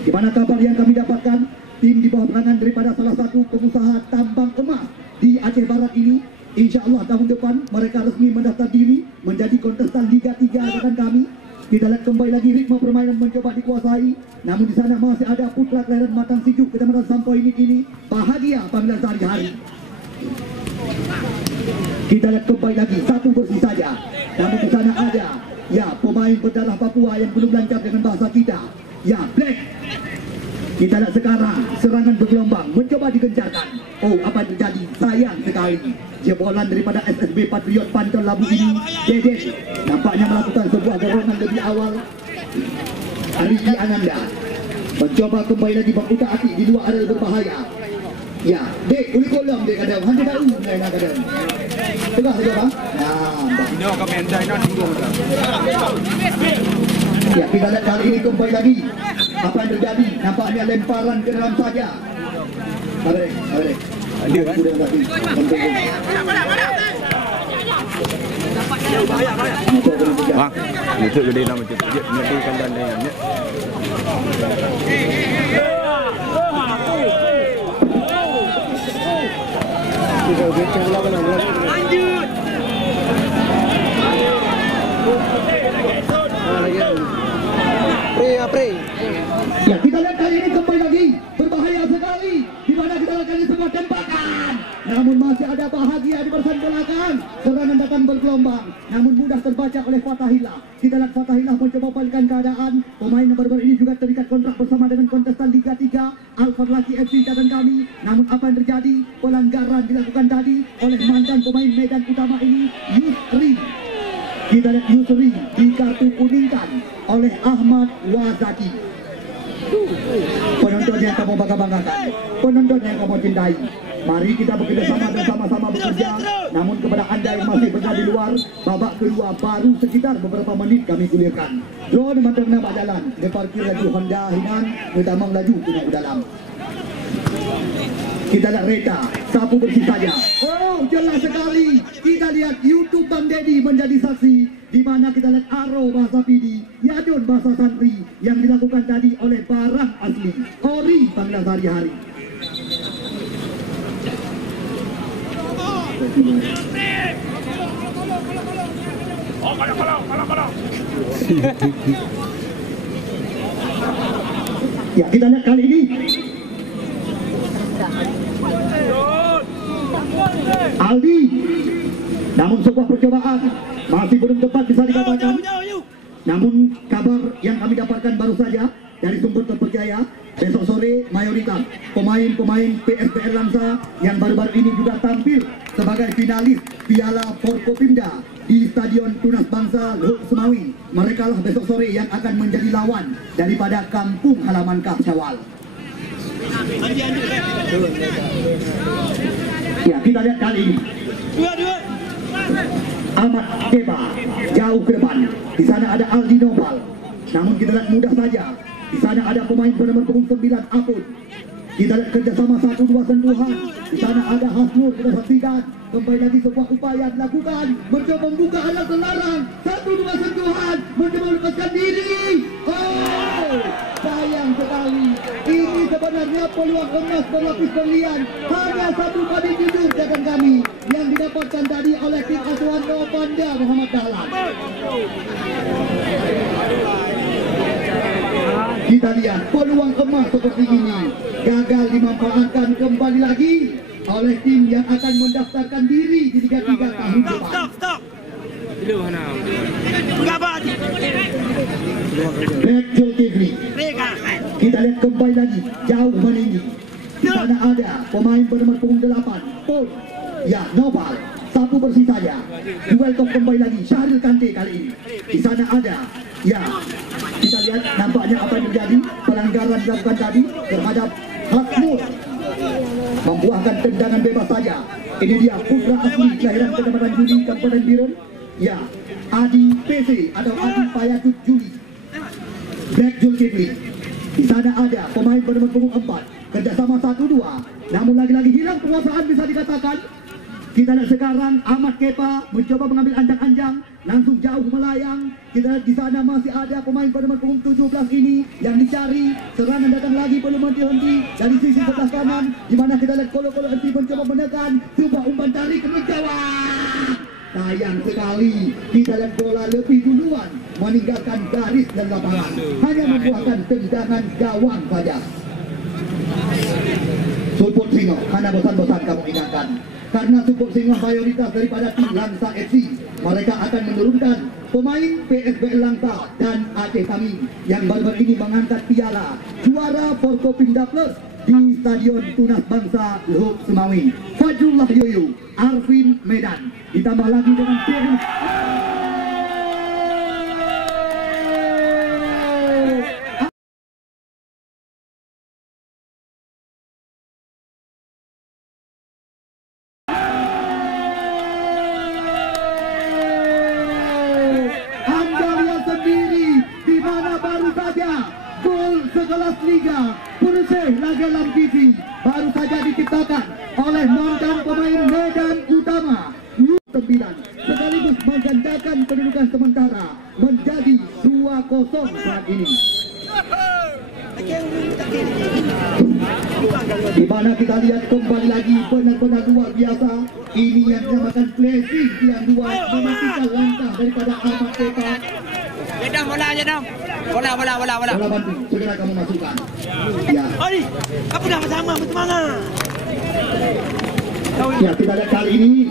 di mana kabar yang kami dapatkan, tim di bawah peranan daripada salah satu pengusaha tambang emas di Aceh Barat ini, insya Allah tahun depan mereka resmi mendaftar diri menjadi kontestan Liga 3 dengan kami. Kita lihat kembali lagi ritme permainan mencoba dikuasai. Namun di sana masih ada Putra Kelahiran Matang Sijuk Kecamatan Sampoi ini bahagia panggilan sehari-hari. Kita lihat kembali lagi satu bersih saja. Namun di sana ada ya pemain berdarah Papua yang belum lancar dengan bahasa kita. Ya Black. Kita lihat sekarang serangan bergelombang mencoba digencarkan. Oh, apa yang terjadi? Sayang sekali. Jebolan daripada SSB Patriot Pancol Labu ini Deden nampaknya melakukan sebuah dorongan lebih awal. Ariki Ananda mencoba kembali lagi berputar api di luar area berbahaya. Ya, dek, uli kolam dek kadang. Hanya baru nak kadang. Tengah saja bang. Dia akan mentai kan tunggu. Ya, kita lihat kali ini kembali lagi apa yang terjadi. Nampaknya lemparan ke dalam saja. Ada. Ada kan? Bang, itu gede nama cepat. Nanti kandang lainnya. Lanjut. Pre. Ya, kita lihat kali ini kembali lagi berbahaya sekali. Di mana kita lihat kali sebuah tembakan. Namun masih ada bahagia di barisan belakang. Serangan datang bergelombang. Namun mudah terbaca oleh Fatahillah. Kita lihat Fatahillah mencoba balikan keadaan. Pemain yang baru-baru ini juga terikat kontrak bersama dengan kontestan Liga 3 Alfred Laki FC catatan kami. Namun apa yang terjadi? Pelanggaran dilakukan tadi oleh mantan pemain Medan Utama ini, Yusri. Kita lihat Yusri di kartu kuningkan oleh Ahmad Wazaki. Penonton yang kamu bangga-banggakan, penonton yang kamu cintai, mari kita bekerja sama dan sama-sama bekerja. Namun kepada anda yang masih berada di luar, babak kedua baru sekitar beberapa menit kami gulirkan. Drone mantap nama jalan, deparkir laju Honda Hinan, utamang laju tunai dalam. Kita lihat Reta, sapu bersih saja. Oh, jelas sekali. Kita lihat YouTube Bang Dedi menjadi saksi. Di mana kita lihat Aro bahasa Pidi, Yadon bahasa Santri yang dilakukan tadi oleh barang asli. Ori panggilan sehari-hari. Ya, kita lihat kali ini Aldi, namun sebuah percobaan masih belum tepat bisa dikatakan. Namun kabar yang kami dapatkan baru saja dari sumber terpercaya, besok sore mayoritas pemain-pemain PSPR Lamsa yang baru-baru ini juga tampil sebagai finalis Piala Forkopimda di Stadion Tunas Bangsa Luhut Semawi. Mereka lah besok sore yang akan menjadi lawan daripada kampung halaman Kap Syawal. Ya, kita lihat kali ini Ahmad Keba jauh ke depan. Di sana ada Aldi Nopal. Namun kita lihat mudah saja. Di sana ada pemain bernomor punggung 9 Apun. Kita lihat kerjasama 1-2 sentuhan. Di sana ada Hasnur, kita saksikan. Kembali lagi sebuah upaya dilakukan. Mencoba membuka alat terlarang. 1-2 sentuhan. Mencoba melepaskan diri. Oh, sayang sekali. Ini sebenarnya peluang emas berlapis berlian. Hanya satu kali tidur jalan kami yang didapatkan tadi oleh tim asuhan Novanda Muhammad Dahlan. Kita lihat peluang emas seperti ini gagal dimanfaatkan kembali lagi oleh tim yang akan mendaftarkan diri di Liga 3 tahun depan. Stop. Black Zulkifli. Kita lihat kembali lagi jauh meninggi. Di sana ada pemain bernomor punggung 8 Pol. Ya, Nopal. Sapu bersih saja. Welcome kembali lagi Syahril Kante kali ini. Di sana ada ya, kita lihat nampaknya apa yang terjadi. Pelanggaran dilakukan tadi terhadap Hasmur, membuahkan tendangan bebas saja. Ini dia putra asli kelahiran Kecamatan Juli Kabupaten Biren. Ya, Adi PC atau Adi Payatut Juli. Black Zulkifli. Di sana ada pemain bernomor punggung 4 kerjasama 1-2. Namun lagi-lagi hilang penguasaan bisa dikatakan. Kita lihat sekarang Ahmad Kepa mencoba mengambil anjang-anjang, langsung jauh melayang. Kita lihat di sana masih ada pemain bernomor punggung 17 ini yang dicari. Serangan datang lagi belum henti-henti dari sisi sebelah kanan, di mana kita lihat Kolo-Kolo MC mencoba menekan sebuah umpan tarik ke menjawab. sayang sekali kita lihat bola lebih duluan meninggalkan garis dan lapangan, hanya membuahkan tendangan gawang saja. Suput Singoh, karena bosan-bosan kamu ingatkan, karena Suput Singoh mayoritas daripada tim Langsa FC. Mereka akan menurunkan pemain PSBL Langsa dan Aceh Tami yang baru-baru ini mengangkat piala juara Forkopimda Plus di Stadion Tunas Bangsa Luhut Semawi. Fajrullah Yoyo, Arvin Medan, ditambah lagi dengan Kevin. Sekelas Liga Persih Laga Lampisi baru saja diciptakan oleh mantan pemain Medan Utama 9 sekaligus menggandakan kedudukan sementara menjadi 2-0 saat ini. Di mana kita lihat kembali lagi benar-benar luar biasa. Ini yang dinamakan blessing yang dua mematikan langkah daripada Ahmad Kepa. Jedam bola jedam. Bola. Bola bantu, segera kamu masukkan. Ya. Oi, apa dah sama bersemangat. Ya, kita lihat kali ini.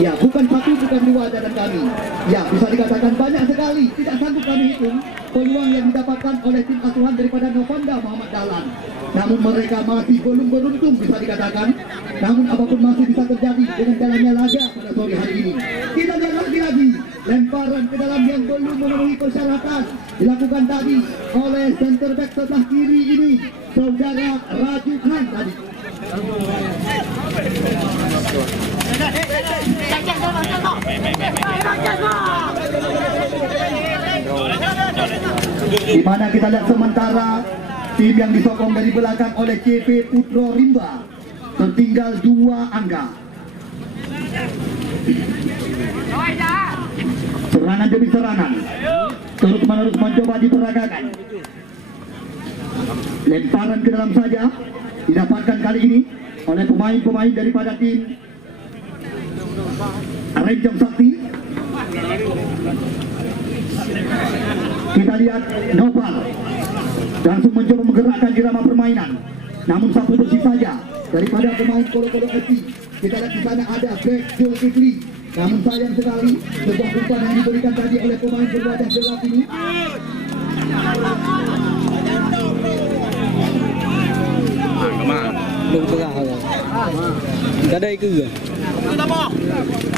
Ya, bukan satu, bukan dua dalam kami. Ya, bisa dikatakan banyak sekali. Tidak sanggup kami hitung peluang yang didapatkan oleh tim asuhan daripada Novanda Muhammad Dahlan. Namun mereka masih belum beruntung, bisa dikatakan. Namun apapun masih bisa terjadi dengan jalannya laga pada sore hari ini. Kita lihat lagi lemparan ke dalam yang belum memenuhi persyaratan dilakukan tadi oleh center back sebelah kiri ini, saudara Raju Khan tadi. Di mana kita lihat sementara tim yang disokong dari belakang oleh CP Putro Rimba tertinggal 2 angka. Serangan demi serangan terus menerus mencoba diperagakan. Lemparan ke dalam saja didapatkan kali ini oleh pemain-pemain daripada tim Renjong Sakti. Kita lihat Nopal langsung mencoba menggerakkan irama permainan, namun sapu bersih saja daripada pemain Kolo-Kolo FC. Kita lihat di sana ada Greg Zulkifli, namun sayang sekali sebuah umpan yang diberikan tadi oleh pemain berwajah gelap ini. Belum tengah lah. Kadai ke?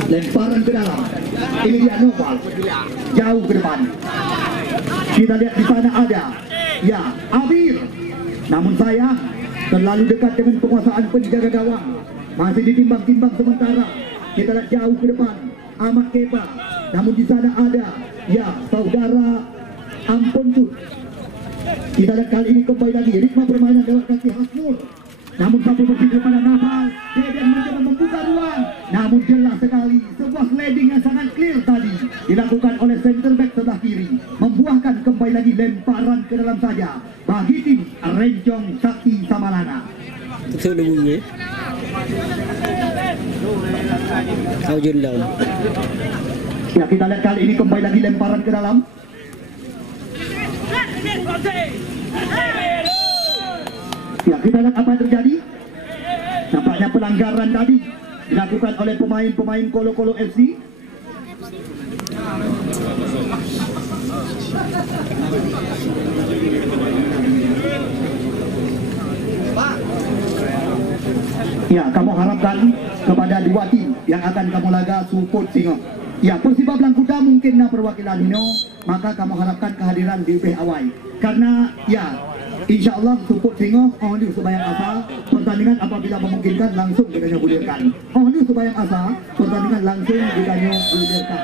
Lemparan ke dalam. Ini dia Nopal. Jauh ke depan. Kita lihat di sana ada ya Abir. Namun sayang terlalu dekat dengan penguasaan penjaga gawang. Masih ditimbang-timbang sementara. Kita lihat jauh ke depan Ahmad Kepa. Namun di sana ada ya saudara Ampontut. Kita lihat kali ini kembali lagi ritme permainan lewat kaki Hasmul. Namun sapu bersih kepada Nopal. Deden mencoba membuka ruang. Namun jelas sekali sebuah sliding yang sangat clear tadi dilakukan oleh center back sebelah kiri, membuahkan kembali lagi lemparan ke dalam saja bagi tim Renjong Sakti Samalana. Betul dulu kau jendal. Ya, kita lihat kali ini kembali lagi lemparan ke dalam. Ya, kita lihat apa yang terjadi. Nampaknya pelanggaran tadi dilakukan oleh pemain-pemain Kolo-Kolo FC. Ya, kamu harapkan kepada dua tim yang akan kamu laga support Singoh. Ya, Persiba Blangkuda mungkin perwakilan Hino, maka kamu harapkan kehadiran di UPH Awai. Karena ya insya Allah support Singoh Ohli Subayang Asa pertandingan apabila memungkinkan langsung kita gulirkan. Ohli Subayang Asa pertandingan langsung kita gulirkan.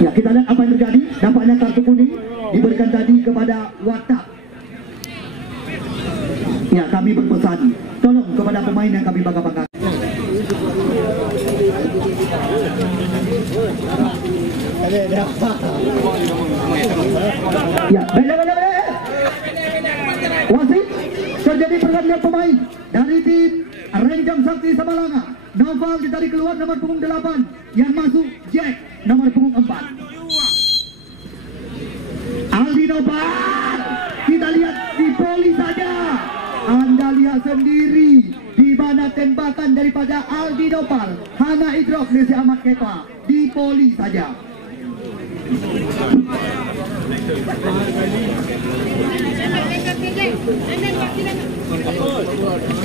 Ya, kita lihat apa yang terjadi. Nampaknya kartu kuning diberikan tadi kepada Watak. Ya, kami berpesan tolong kepada pemain yang kami bangga-banggakan. Ya, wasit terjadi pergantian pemain dari tim Renjam Sakti Samalanga. Noval ditarik keluar nomor punggung 8. Yang masuk Jack nomor punggung 4. Aldi Noval. Kita lihat di poli saja. Anda lihat sendiri di mana tembakan daripada Aldi Noval. Hana Idrok Desi Ahmad Kepa di poli saja.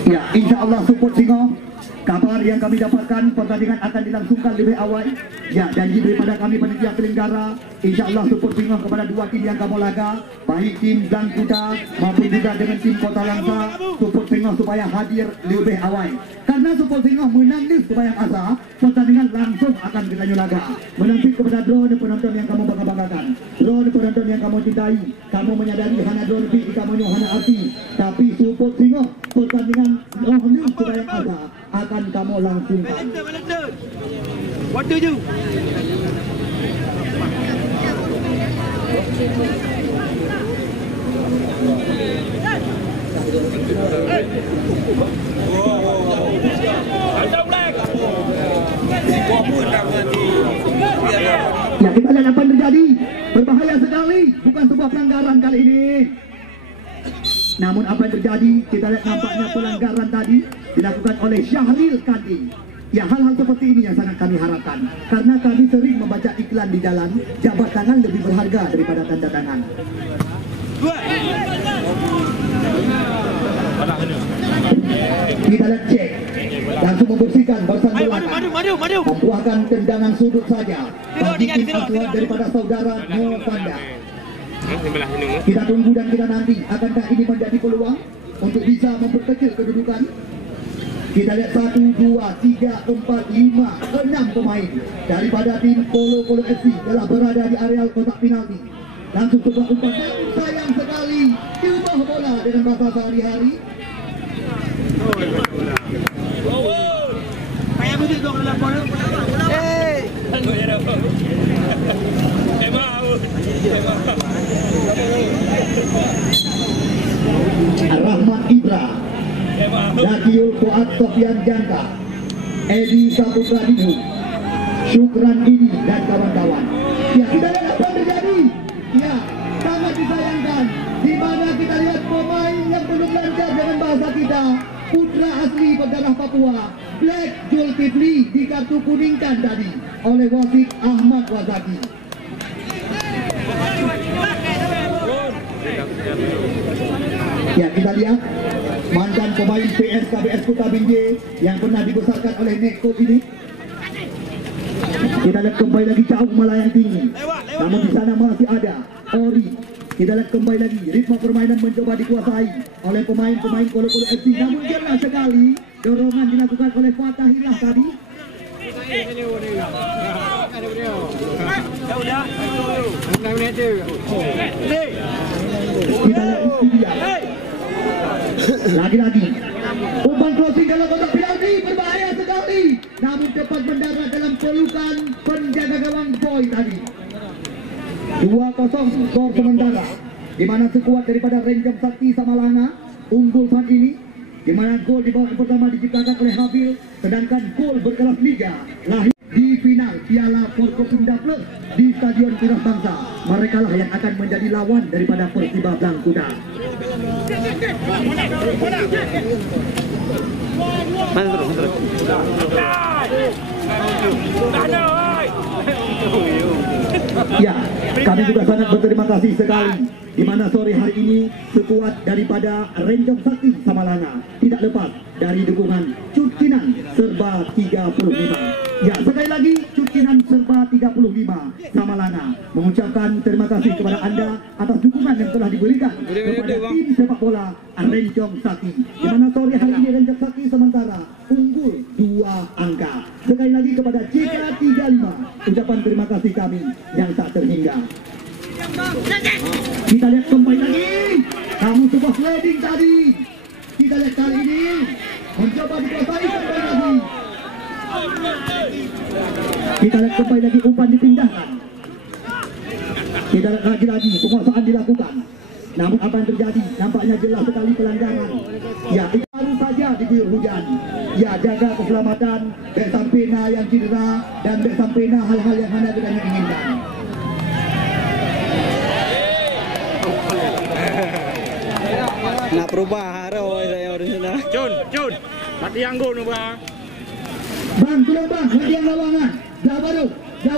Ya, insya Allah support Singo. Kabar yang kami dapatkan, pertandingan akan dilangsungkan lebih awal. Ya, janji daripada kami panitia penyelenggara, insya Allah support Singo kepada dua tim yang kamu laga, baik tim Blang Kuda maupun juga dengan tim Kota Langsa. Support Singo supaya hadir lebih awal. Karena support Singo menang di supaya asa, pertandingan langsung akan kita laga. Menanti kepada drone penonton yang kamu bangga-banggakan, drone penonton yang kamu cintai. Kamu menyadari hanya drone di kamu hanya arti, tapi support Singo pertandingan langsung supaya asa akan kamu langsungkan. What do you? Ya, kita lihat apa yang terjadi. Berbahaya sekali, bukan sebuah pelanggaran kali ini. Namun apa yang terjadi, kita lihat nampaknya pelanggaran tadi dilakukan oleh Syahril Kandi. Ya, hal-hal seperti ini yang sangat kami harapkan. Karena kami sering membaca iklan di jalan, jabat tangan lebih berharga daripada tanda tangan. Kita lihat cek, langsung membersihkan barisan belakang. Membuahkan tendangan sudut saja. Bagi tim asuhan daripada saudara Novanda. Kita tunggu dan kita nanti, akankah ini menjadi peluang untuk bisa memperkecil kedudukan? Kita lihat 1, 2, 3, 4, 5, 6 pemain daripada tim Kolo FC telah berada di areal kotak penalti. Langsung sebuah umpan, sayang sekali diubah bola dengan bahasa sehari-hari. Rahmat Ibra, Zakiul Fuad Sofian Jangka, Edi Saputra Dinhu, Syukran Didi dan kawan-kawan. Ya, kita lihat apa yang terjadi. Ya, sangat disayangkan di mana kita lihat pemain yang belum lancar dengan bahasa kita, putra asli berdarah Papua, Black Zulkifli dikartu kuningkan tadi oleh wasit Ahmad Wazaki. Ya, kita lihat mantan pemain PSKBS Kota Binjai yang pernah dibesarkan oleh Neko ini. Kita lihat kembali lagi jauh melayang tinggi. Namun di sana masih ada Ori. Kita lihat kembali lagi ritme permainan mencoba dikuasai oleh pemain-pemain Kolo FC. Namun jelas sekali dorongan dilakukan oleh Fatahillah tadi. Kita lihat itu dia. Lagi-lagi umpan crossing dalam kotak penalti berbahaya sekali. Namun cepat mendarat dalam pelukan penjaga gawang Boy tadi. 2-0 skor sementara. Di mana sekuat daripada Renjam Sakti Samalanga unggul saat ini. Di mana gol di babak pertama diciptakan oleh Habil, sedangkan gol berkelas liga lahir di final Piala Forkopimda Plus di Stadion Tiras Bangsa. Mereka lah yang akan menjadi lawan daripada Persiba Blang Kuda. Ya, kami juga sangat berterima kasih sekali di mana sore hari ini sekuat daripada Renjam Sakti Samalanga tidak lepas dari dukungan Cutkinan Serba 35. Ya, sekali lagi Cutkinan Serba 35 Samalanga mengucapkan terima kasih kepada Anda atas dukungan yang telah diberikan kepada tim sepak bola Renjam Sakti. Di mana sore hari ini Renjam Sakti sementara unggul 2 angka. Sekali lagi kepada JK35 ucapan terima kasih kami yang tak terhingga. Kita lihat kembali lagi, kamu sebuah sliding tadi. Kita lihat kali ini mencoba dikuasai kembali lagi. Kita lihat kembali lagi umpan dipindahkan. Kita lihat lagi penguasaan dilakukan. Namun apa yang terjadi? Nampaknya jelas sekali pelanggaran. Ya, itu baru saja diguyur hujan. Ya, jaga keselamatan bek sampena yang cedera dan bek sampena hal-hal yang anda tidak inginkan. Nak perubahan saya orang sana. Jun. Mati anggun bang. Bang, tolong bang, hadiah lawangan. Dah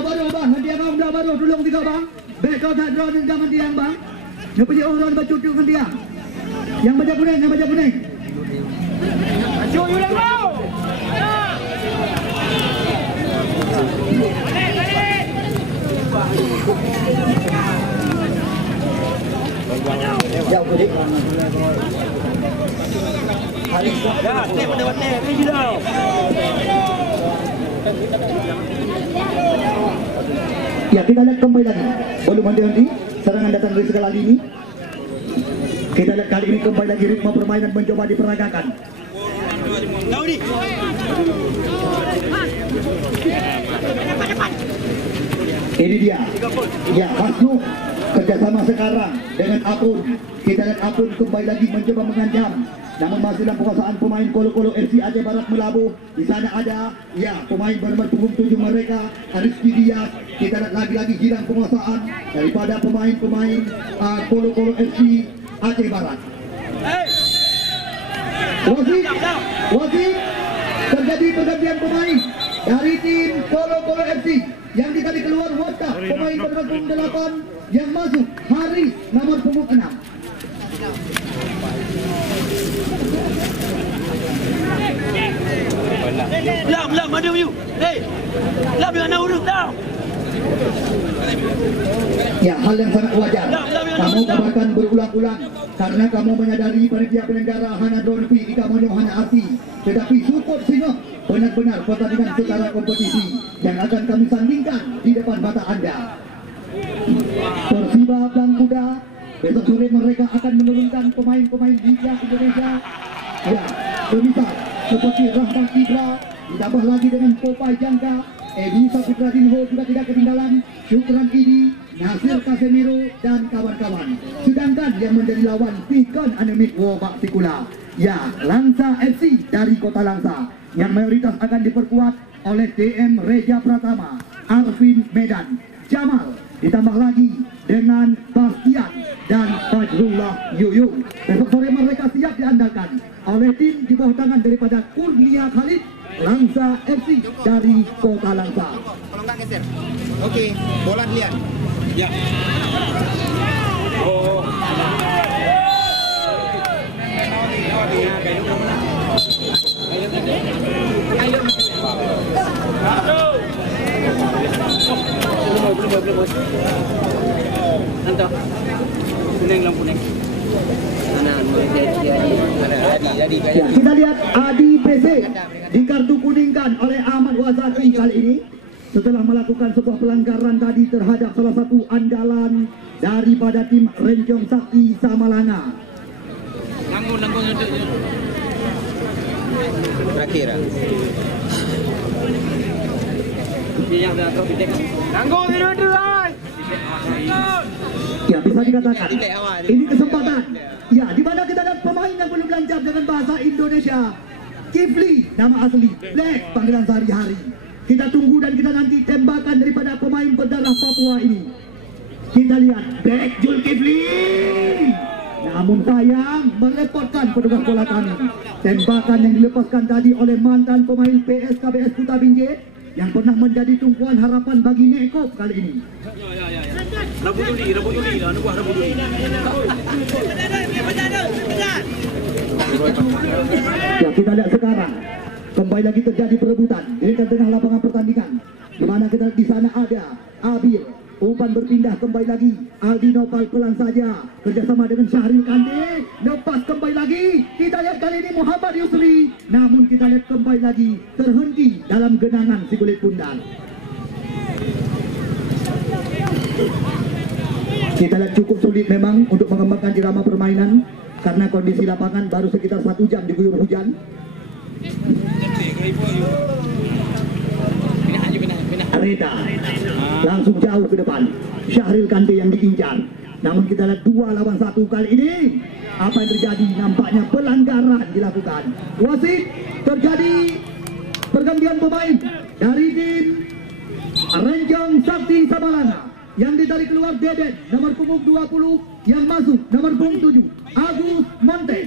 baru bang, hadiah kaum dah baru. Tolong tiga bang. Bek kau tak draw dan jangan tiang bang. Yang punya orang baca dengan tiang. Yang baca kuning. Acuh, you lang mau. Jauh kudik. Ya, step pada watte. Pergi dah. Ya, kita lihat kembali lagi. Belum henti serangan datang dari segala lini. Kita lihat kali ini kembali lagi ritme permainan mencoba diperagakan. Kau ni. Ini dia. Ya, masuk kerjasama sekarang dengan Apun. Kita lihat Apun kembali lagi mencoba mengancam. Namun masih dalam penguasaan pemain Kolo-Kolo FC Aceh Barat melabuh. Di sana ada ya pemain bernomor punggung 7 mereka, Rizky Diaz. Kita lihat lagi-lagi hilang penguasaan daripada pemain-pemain Kolo-Kolo FC Aceh Barat. Wasit terjadi pergantian pemain dari tim Kolo-Kolo FC yang dikali keluar Wota pemain bernomor punggung 8 yang masuk Haris nomor punggung 6. Lam, ada you. Hey. Lam yang nak urut dah. Ya, hal yang sangat wajar. Kamu bahkan berulang-ulang karena kamu menyadari panitia penyelenggara hana drone fee jika mau hana arti. Tetapi support singa benar-benar pertandingan secara kompetisi yang akan kami sandingkan di depan mata anda. Persiba Bangkuda besok sore mereka akan menurunkan pemain-pemain Liga Indonesia. Ya, semisal seperti Rahman Ibra ditambah lagi dengan Popeye Jangka, Edi Saputra Dinho juga tidak ketinggalan, Syukran Idi, Nasir Casemiro dan kawan-kawan. Sedangkan yang menjadi lawan Pikon Anemik Wobak Sikula, ya Langsa FC dari Kota Langsa yang mayoritas akan diperkuat oleh DM Reja Pratama, Arvin Medan, Jamal, ditambah lagi dengan Bastian dan Fajrullah Yuyu. Besok sore mereka siap diandalkan oleh tim di bawah tangan daripada Kurnia Khalid, Langsa FC dari Kota Langsa. Kalau enggak geser. Oke, bola dilihat. Ya. Oh. Nanti kuning lampu kuning. Ya, kita lihat Adi PC di kartu kuningkan oleh Ahmad Wazaki kali ini setelah melakukan sebuah pelanggaran tadi terhadap salah satu andalan daripada tim Rencong Sakti Samalanga. Nanggung. Terakhir. Nanggung itu lah. Ya, bisa dikatakan ini kesempatan. Ya, di mana kita ada pemain yang belum lancar dengan bahasa Indonesia. Kifli, nama asli Black, panggilan sehari-hari. Kita tunggu dan kita nanti tembakan daripada pemain berdarah Papua ini. Kita lihat Black Zulkifli. Namun sayang merepotkan petugas bola kami. Tembakan yang dilepaskan tadi oleh mantan pemain PSKBS Kuta Binjai yang pernah menjadi tumpuan harapan bagi Nekop kali ini. Rambut Yuli, anu buah rambut Yuli. Ya, kita lihat sekarang kembali lagi terjadi perebutan di tengah lapangan pertandingan, di mana kita di sana ada Abir, umpan berpindah kembali lagi Aldi Nopal pelan saja kerjasama dengan Syahril Kante, lepas kembali lagi kita lihat kali ini Muhammad Yusri, namun kita lihat kembali lagi terhenti dalam genangan si kulit pundar. Kita lihat cukup sulit memang untuk mengembangkan irama permainan karena kondisi lapangan baru sekitar 1 jam diguyur hujan. Reda langsung jauh ke depan. Syahril Kante yang diincar. Namun kita lihat 2 lawan 1 kali ini. Apa yang terjadi? Nampaknya pelanggaran dilakukan. Wasit, terjadi pergantian pemain dari tim Renjong Sakti Sabalana. Yang ditarik keluar Deden, nomor punggung 20. Yang masuk, nomor punggung 7, Agus Montes.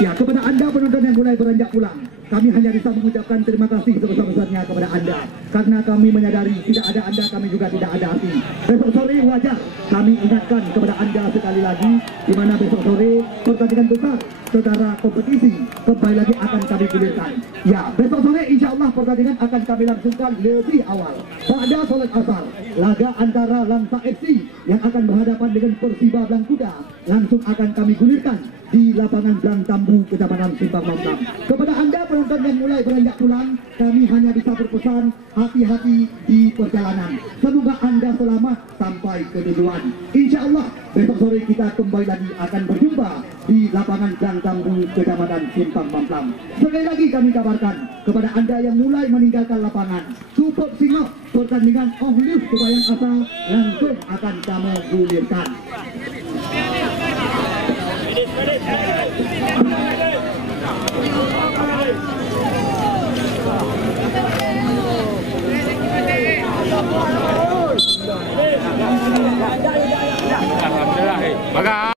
Ya, kepada Anda penonton yang mulai beranjak pulang, kami hanya bisa mengucapkan terima kasih sebesar-besarnya kepada Anda. Karena kami menyadari tidak ada Anda, kami juga tidak ada arti. Besok sore wajar kami ingatkan kepada Anda sekali lagi, di mana besok sore pertandingan besar secara kompetisi kembali lagi akan kami gulirkan. Ya, besok sore insya Allah pertandingan akan kami langsungkan lebih awal. Pada sholat asar, laga antara Langsa FC yang akan berhadapan dengan Persiba Blangkuda langsung akan kami gulirkan di lapangan Blang Tambu, Kecamatan Simpang Mampang. Kepada Anda penonton yang mulai beranjak pulang, kami hanya bisa berpesan hati-hati di perjalanan. Semoga Anda selamat sampai ke tujuan. Insya Allah besok sore kita kembali lagi akan berjumpa di lapangan Blang Tambu, Kecamatan Simpang Mampang. Sekali lagi kami kabarkan kepada Anda yang mulai meninggalkan lapangan, Super Singap pertandingan Onglus Kebayang Asa langsung akan kami gulirkan.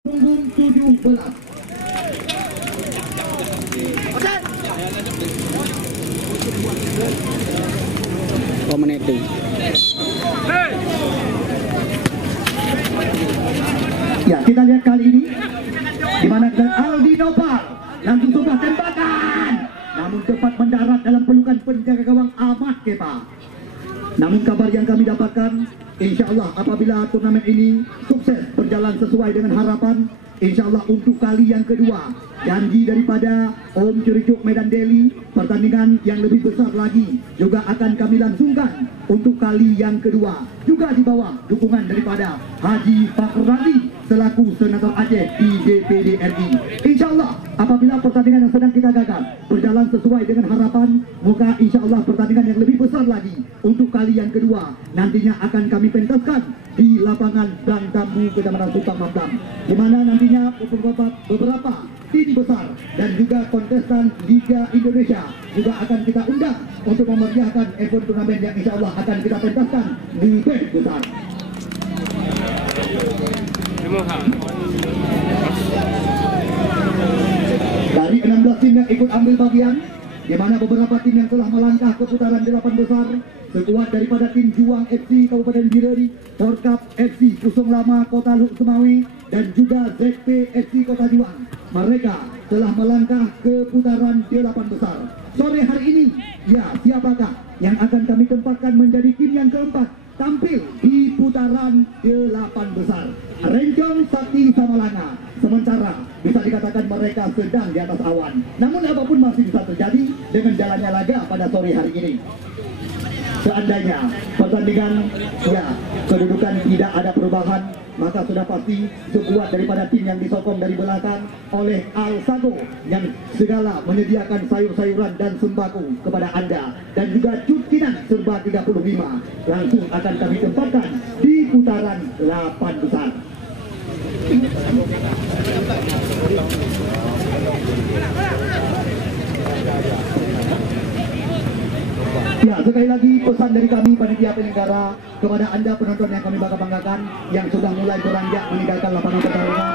Punggung 17. Komeneti. Ya, kita lihat kali ini di mana Aldi Nopal langsung sebuah tembakan, namun cepat mendarat dalam pelukan penjaga gawang Ahmad Kepa. Namun kabar yang kami dapatkan, insya Allah apabila turnamen ini sukses berjalan sesuai dengan harapan, insya Allah untuk kali yang kedua, janji daripada Om Curicuk Medan Deli, pertandingan yang lebih besar lagi juga akan kami langsungkan untuk kali yang kedua, juga di bawah dukungan daripada Haji Fakradi selaku Senator Aceh di DPD RI. Insya Allah apabila pertandingan yang sedang kita gagal berjalan sesuai dengan harapan, moga insya Allah pertandingan yang lebih besar lagi untuk kali yang kedua nantinya akan kami pentaskan di lapangan Blang Tambu, Kecamatan Simpang Mampang, di mana nantinya beberapa tim besar dan juga kontestan Liga Indonesia juga akan kita undang untuk memeriahkan event turnamen yang insya Allah akan kita pentaskan di band besar. Dari 16 tim yang ikut ambil bagian, di mana beberapa tim yang telah melangkah ke putaran 8 besar, sekuat daripada tim Juang FC Kabupaten Bireri, Porkap FC Kusung Lama Kota Luk Semawi, dan juga ZP FC Kota Juang. Mereka telah melangkah ke putaran 8 besar. Sore hari ini, ya, siapakah yang akan kami tempatkan menjadi tim yang keempat tampil di putaran 8 besar? Renjong Sakti Samalanga. Sementara bisa dikatakan mereka sedang di atas awan. Namun apapun masih bisa terjadi dengan jalannya laga pada sore hari ini. Seandainya pertandingan, ya, kedudukan tidak ada perubahan, maka sudah pasti sekuat daripada tim yang disokong dari belakang oleh Al Sago yang segala menyediakan sayur-sayuran dan sembako kepada Anda, dan juga Cutkinan serba 35 langsung akan kami tempatkan di putaran 8 besar. Ya, sekali lagi pesan dari kami panitia penyelenggara kepada Anda penonton yang kami bangga-banggakan yang sudah mulai beranjak meninggalkan lapangan pertandingan.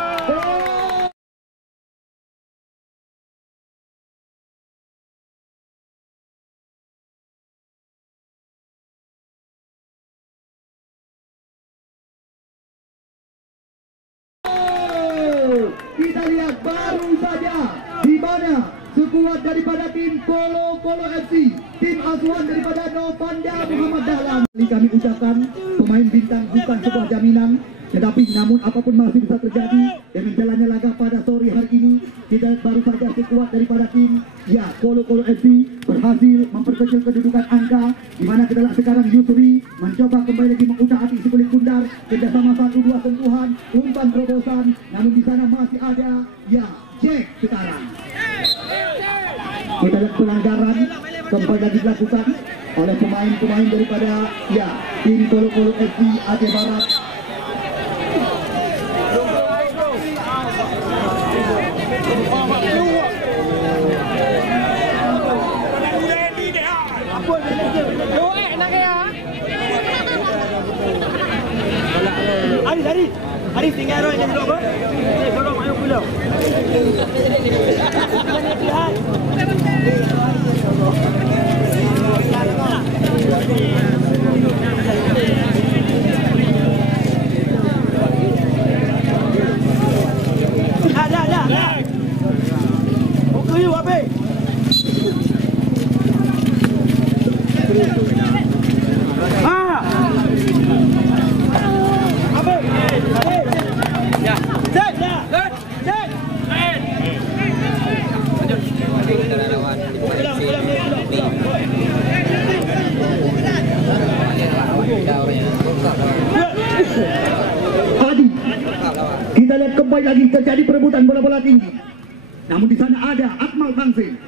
Kita lihat baru saja di mana sekuat daripada tim Kolo FC, tim asuhan daripada Novanda Muhammad Dahlan. Kami ucapkan pemain bintang bukan sebuah jaminan, tetapi namun apapun masih bisa terjadi dengan jalannya laga pada sore hari ini. Kita baru saja sekuat daripada tim, ya, Kolo FC berhasil memperkecil kedudukan angka, di mana kita lihat sekarang Yusri mencoba kembali lagi mengutak-atik si kulit bundar, kerjasama 1-2 sentuhan, umpan terobosan, namun di sana masih ada, ya, Jack sekarang. Kita lihat pelanggaran kembali lagi dilakukan oleh pemain-pemain daripada, ya, tim Kolo FC Aceh Barat. Haris tinggal orang jadi apa? Tolong ayo pulang. Dah. Okey, apa? Adi, kita lihat kembali lagi terjadi perebutan bola-bola tinggi. Namun di sana ada Akmal Bangsin.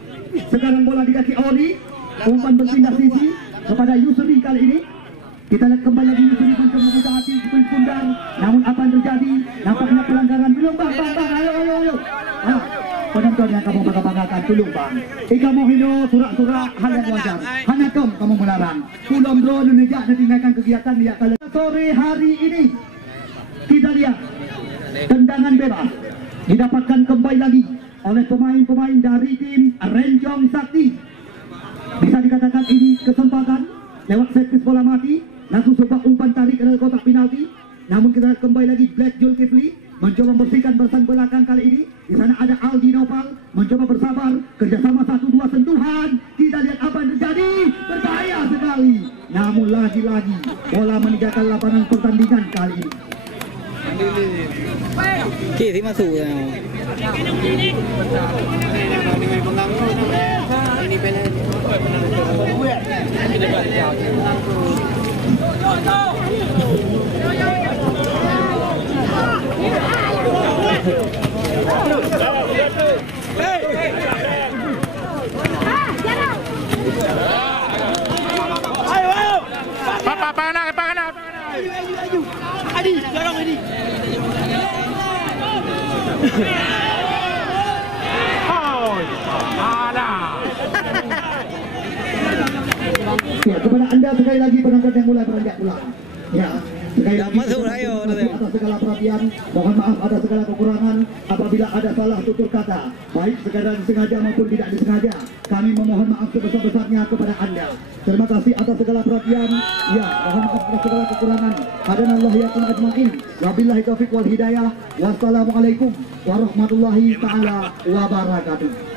Sekarang bola di kaki Ori, umpan berpindah sisi kepada Yusri kali ini. Kita lihat kembali lagi Yusri mencoba membuka hati pundar. Namun apa yang terjadi? Nampaknya pelanggaran. Belum bang, ayo. Penonton yang kamu bangga-banggakan, tolong bang. Ika Mohino, surak-surak hal yang wajar. Hanya kamu melarang. Pulau Bro Indonesia tinggalkan kegiatan dia kalau sore hari ini. Kita lihat tendangan bebas didapatkan kembali lagi oleh pemain-pemain dari tim Renjong Sakti. Bisa dikatakan ini kesempatan lewat set piece bola mati. Langsung coba umpan tarik ke kotak penalti. Namun kita lihat kembali lagi Black Zulkifli mencoba membersihkan bersang belakang kali ini. Di sana ada Aldi Nopal mencoba bersabar, kerjasama 1-2 sentuhan. Kita lihat apa yang terjadi, berbahaya sekali. Namun lagi-lagi bola meninggalkan lapangan pertandingan kali ini. Kiri masuk ya. Ayo. Panah. Aju. Adi, dorong Adi. Ya, kepada anda sekali lagi penonton yang mulai beranjak pulang. Ya, sekali lagi masuk ayo. Atas segala perhatian, mohon maaf atas segala kekurangan apabila ada salah tutur kata, baik secara disengaja maupun tidak disengaja. Kami memohon maaf sebesar-besarnya kepada anda. Terima kasih atas segala perhatian. Ya, mohon maaf atas segala kekurangan. Hadanallah yakum ajmain. Wabillahi taufiq wal hidayah. Wassalamualaikum warahmatullahi taala wabarakatuh.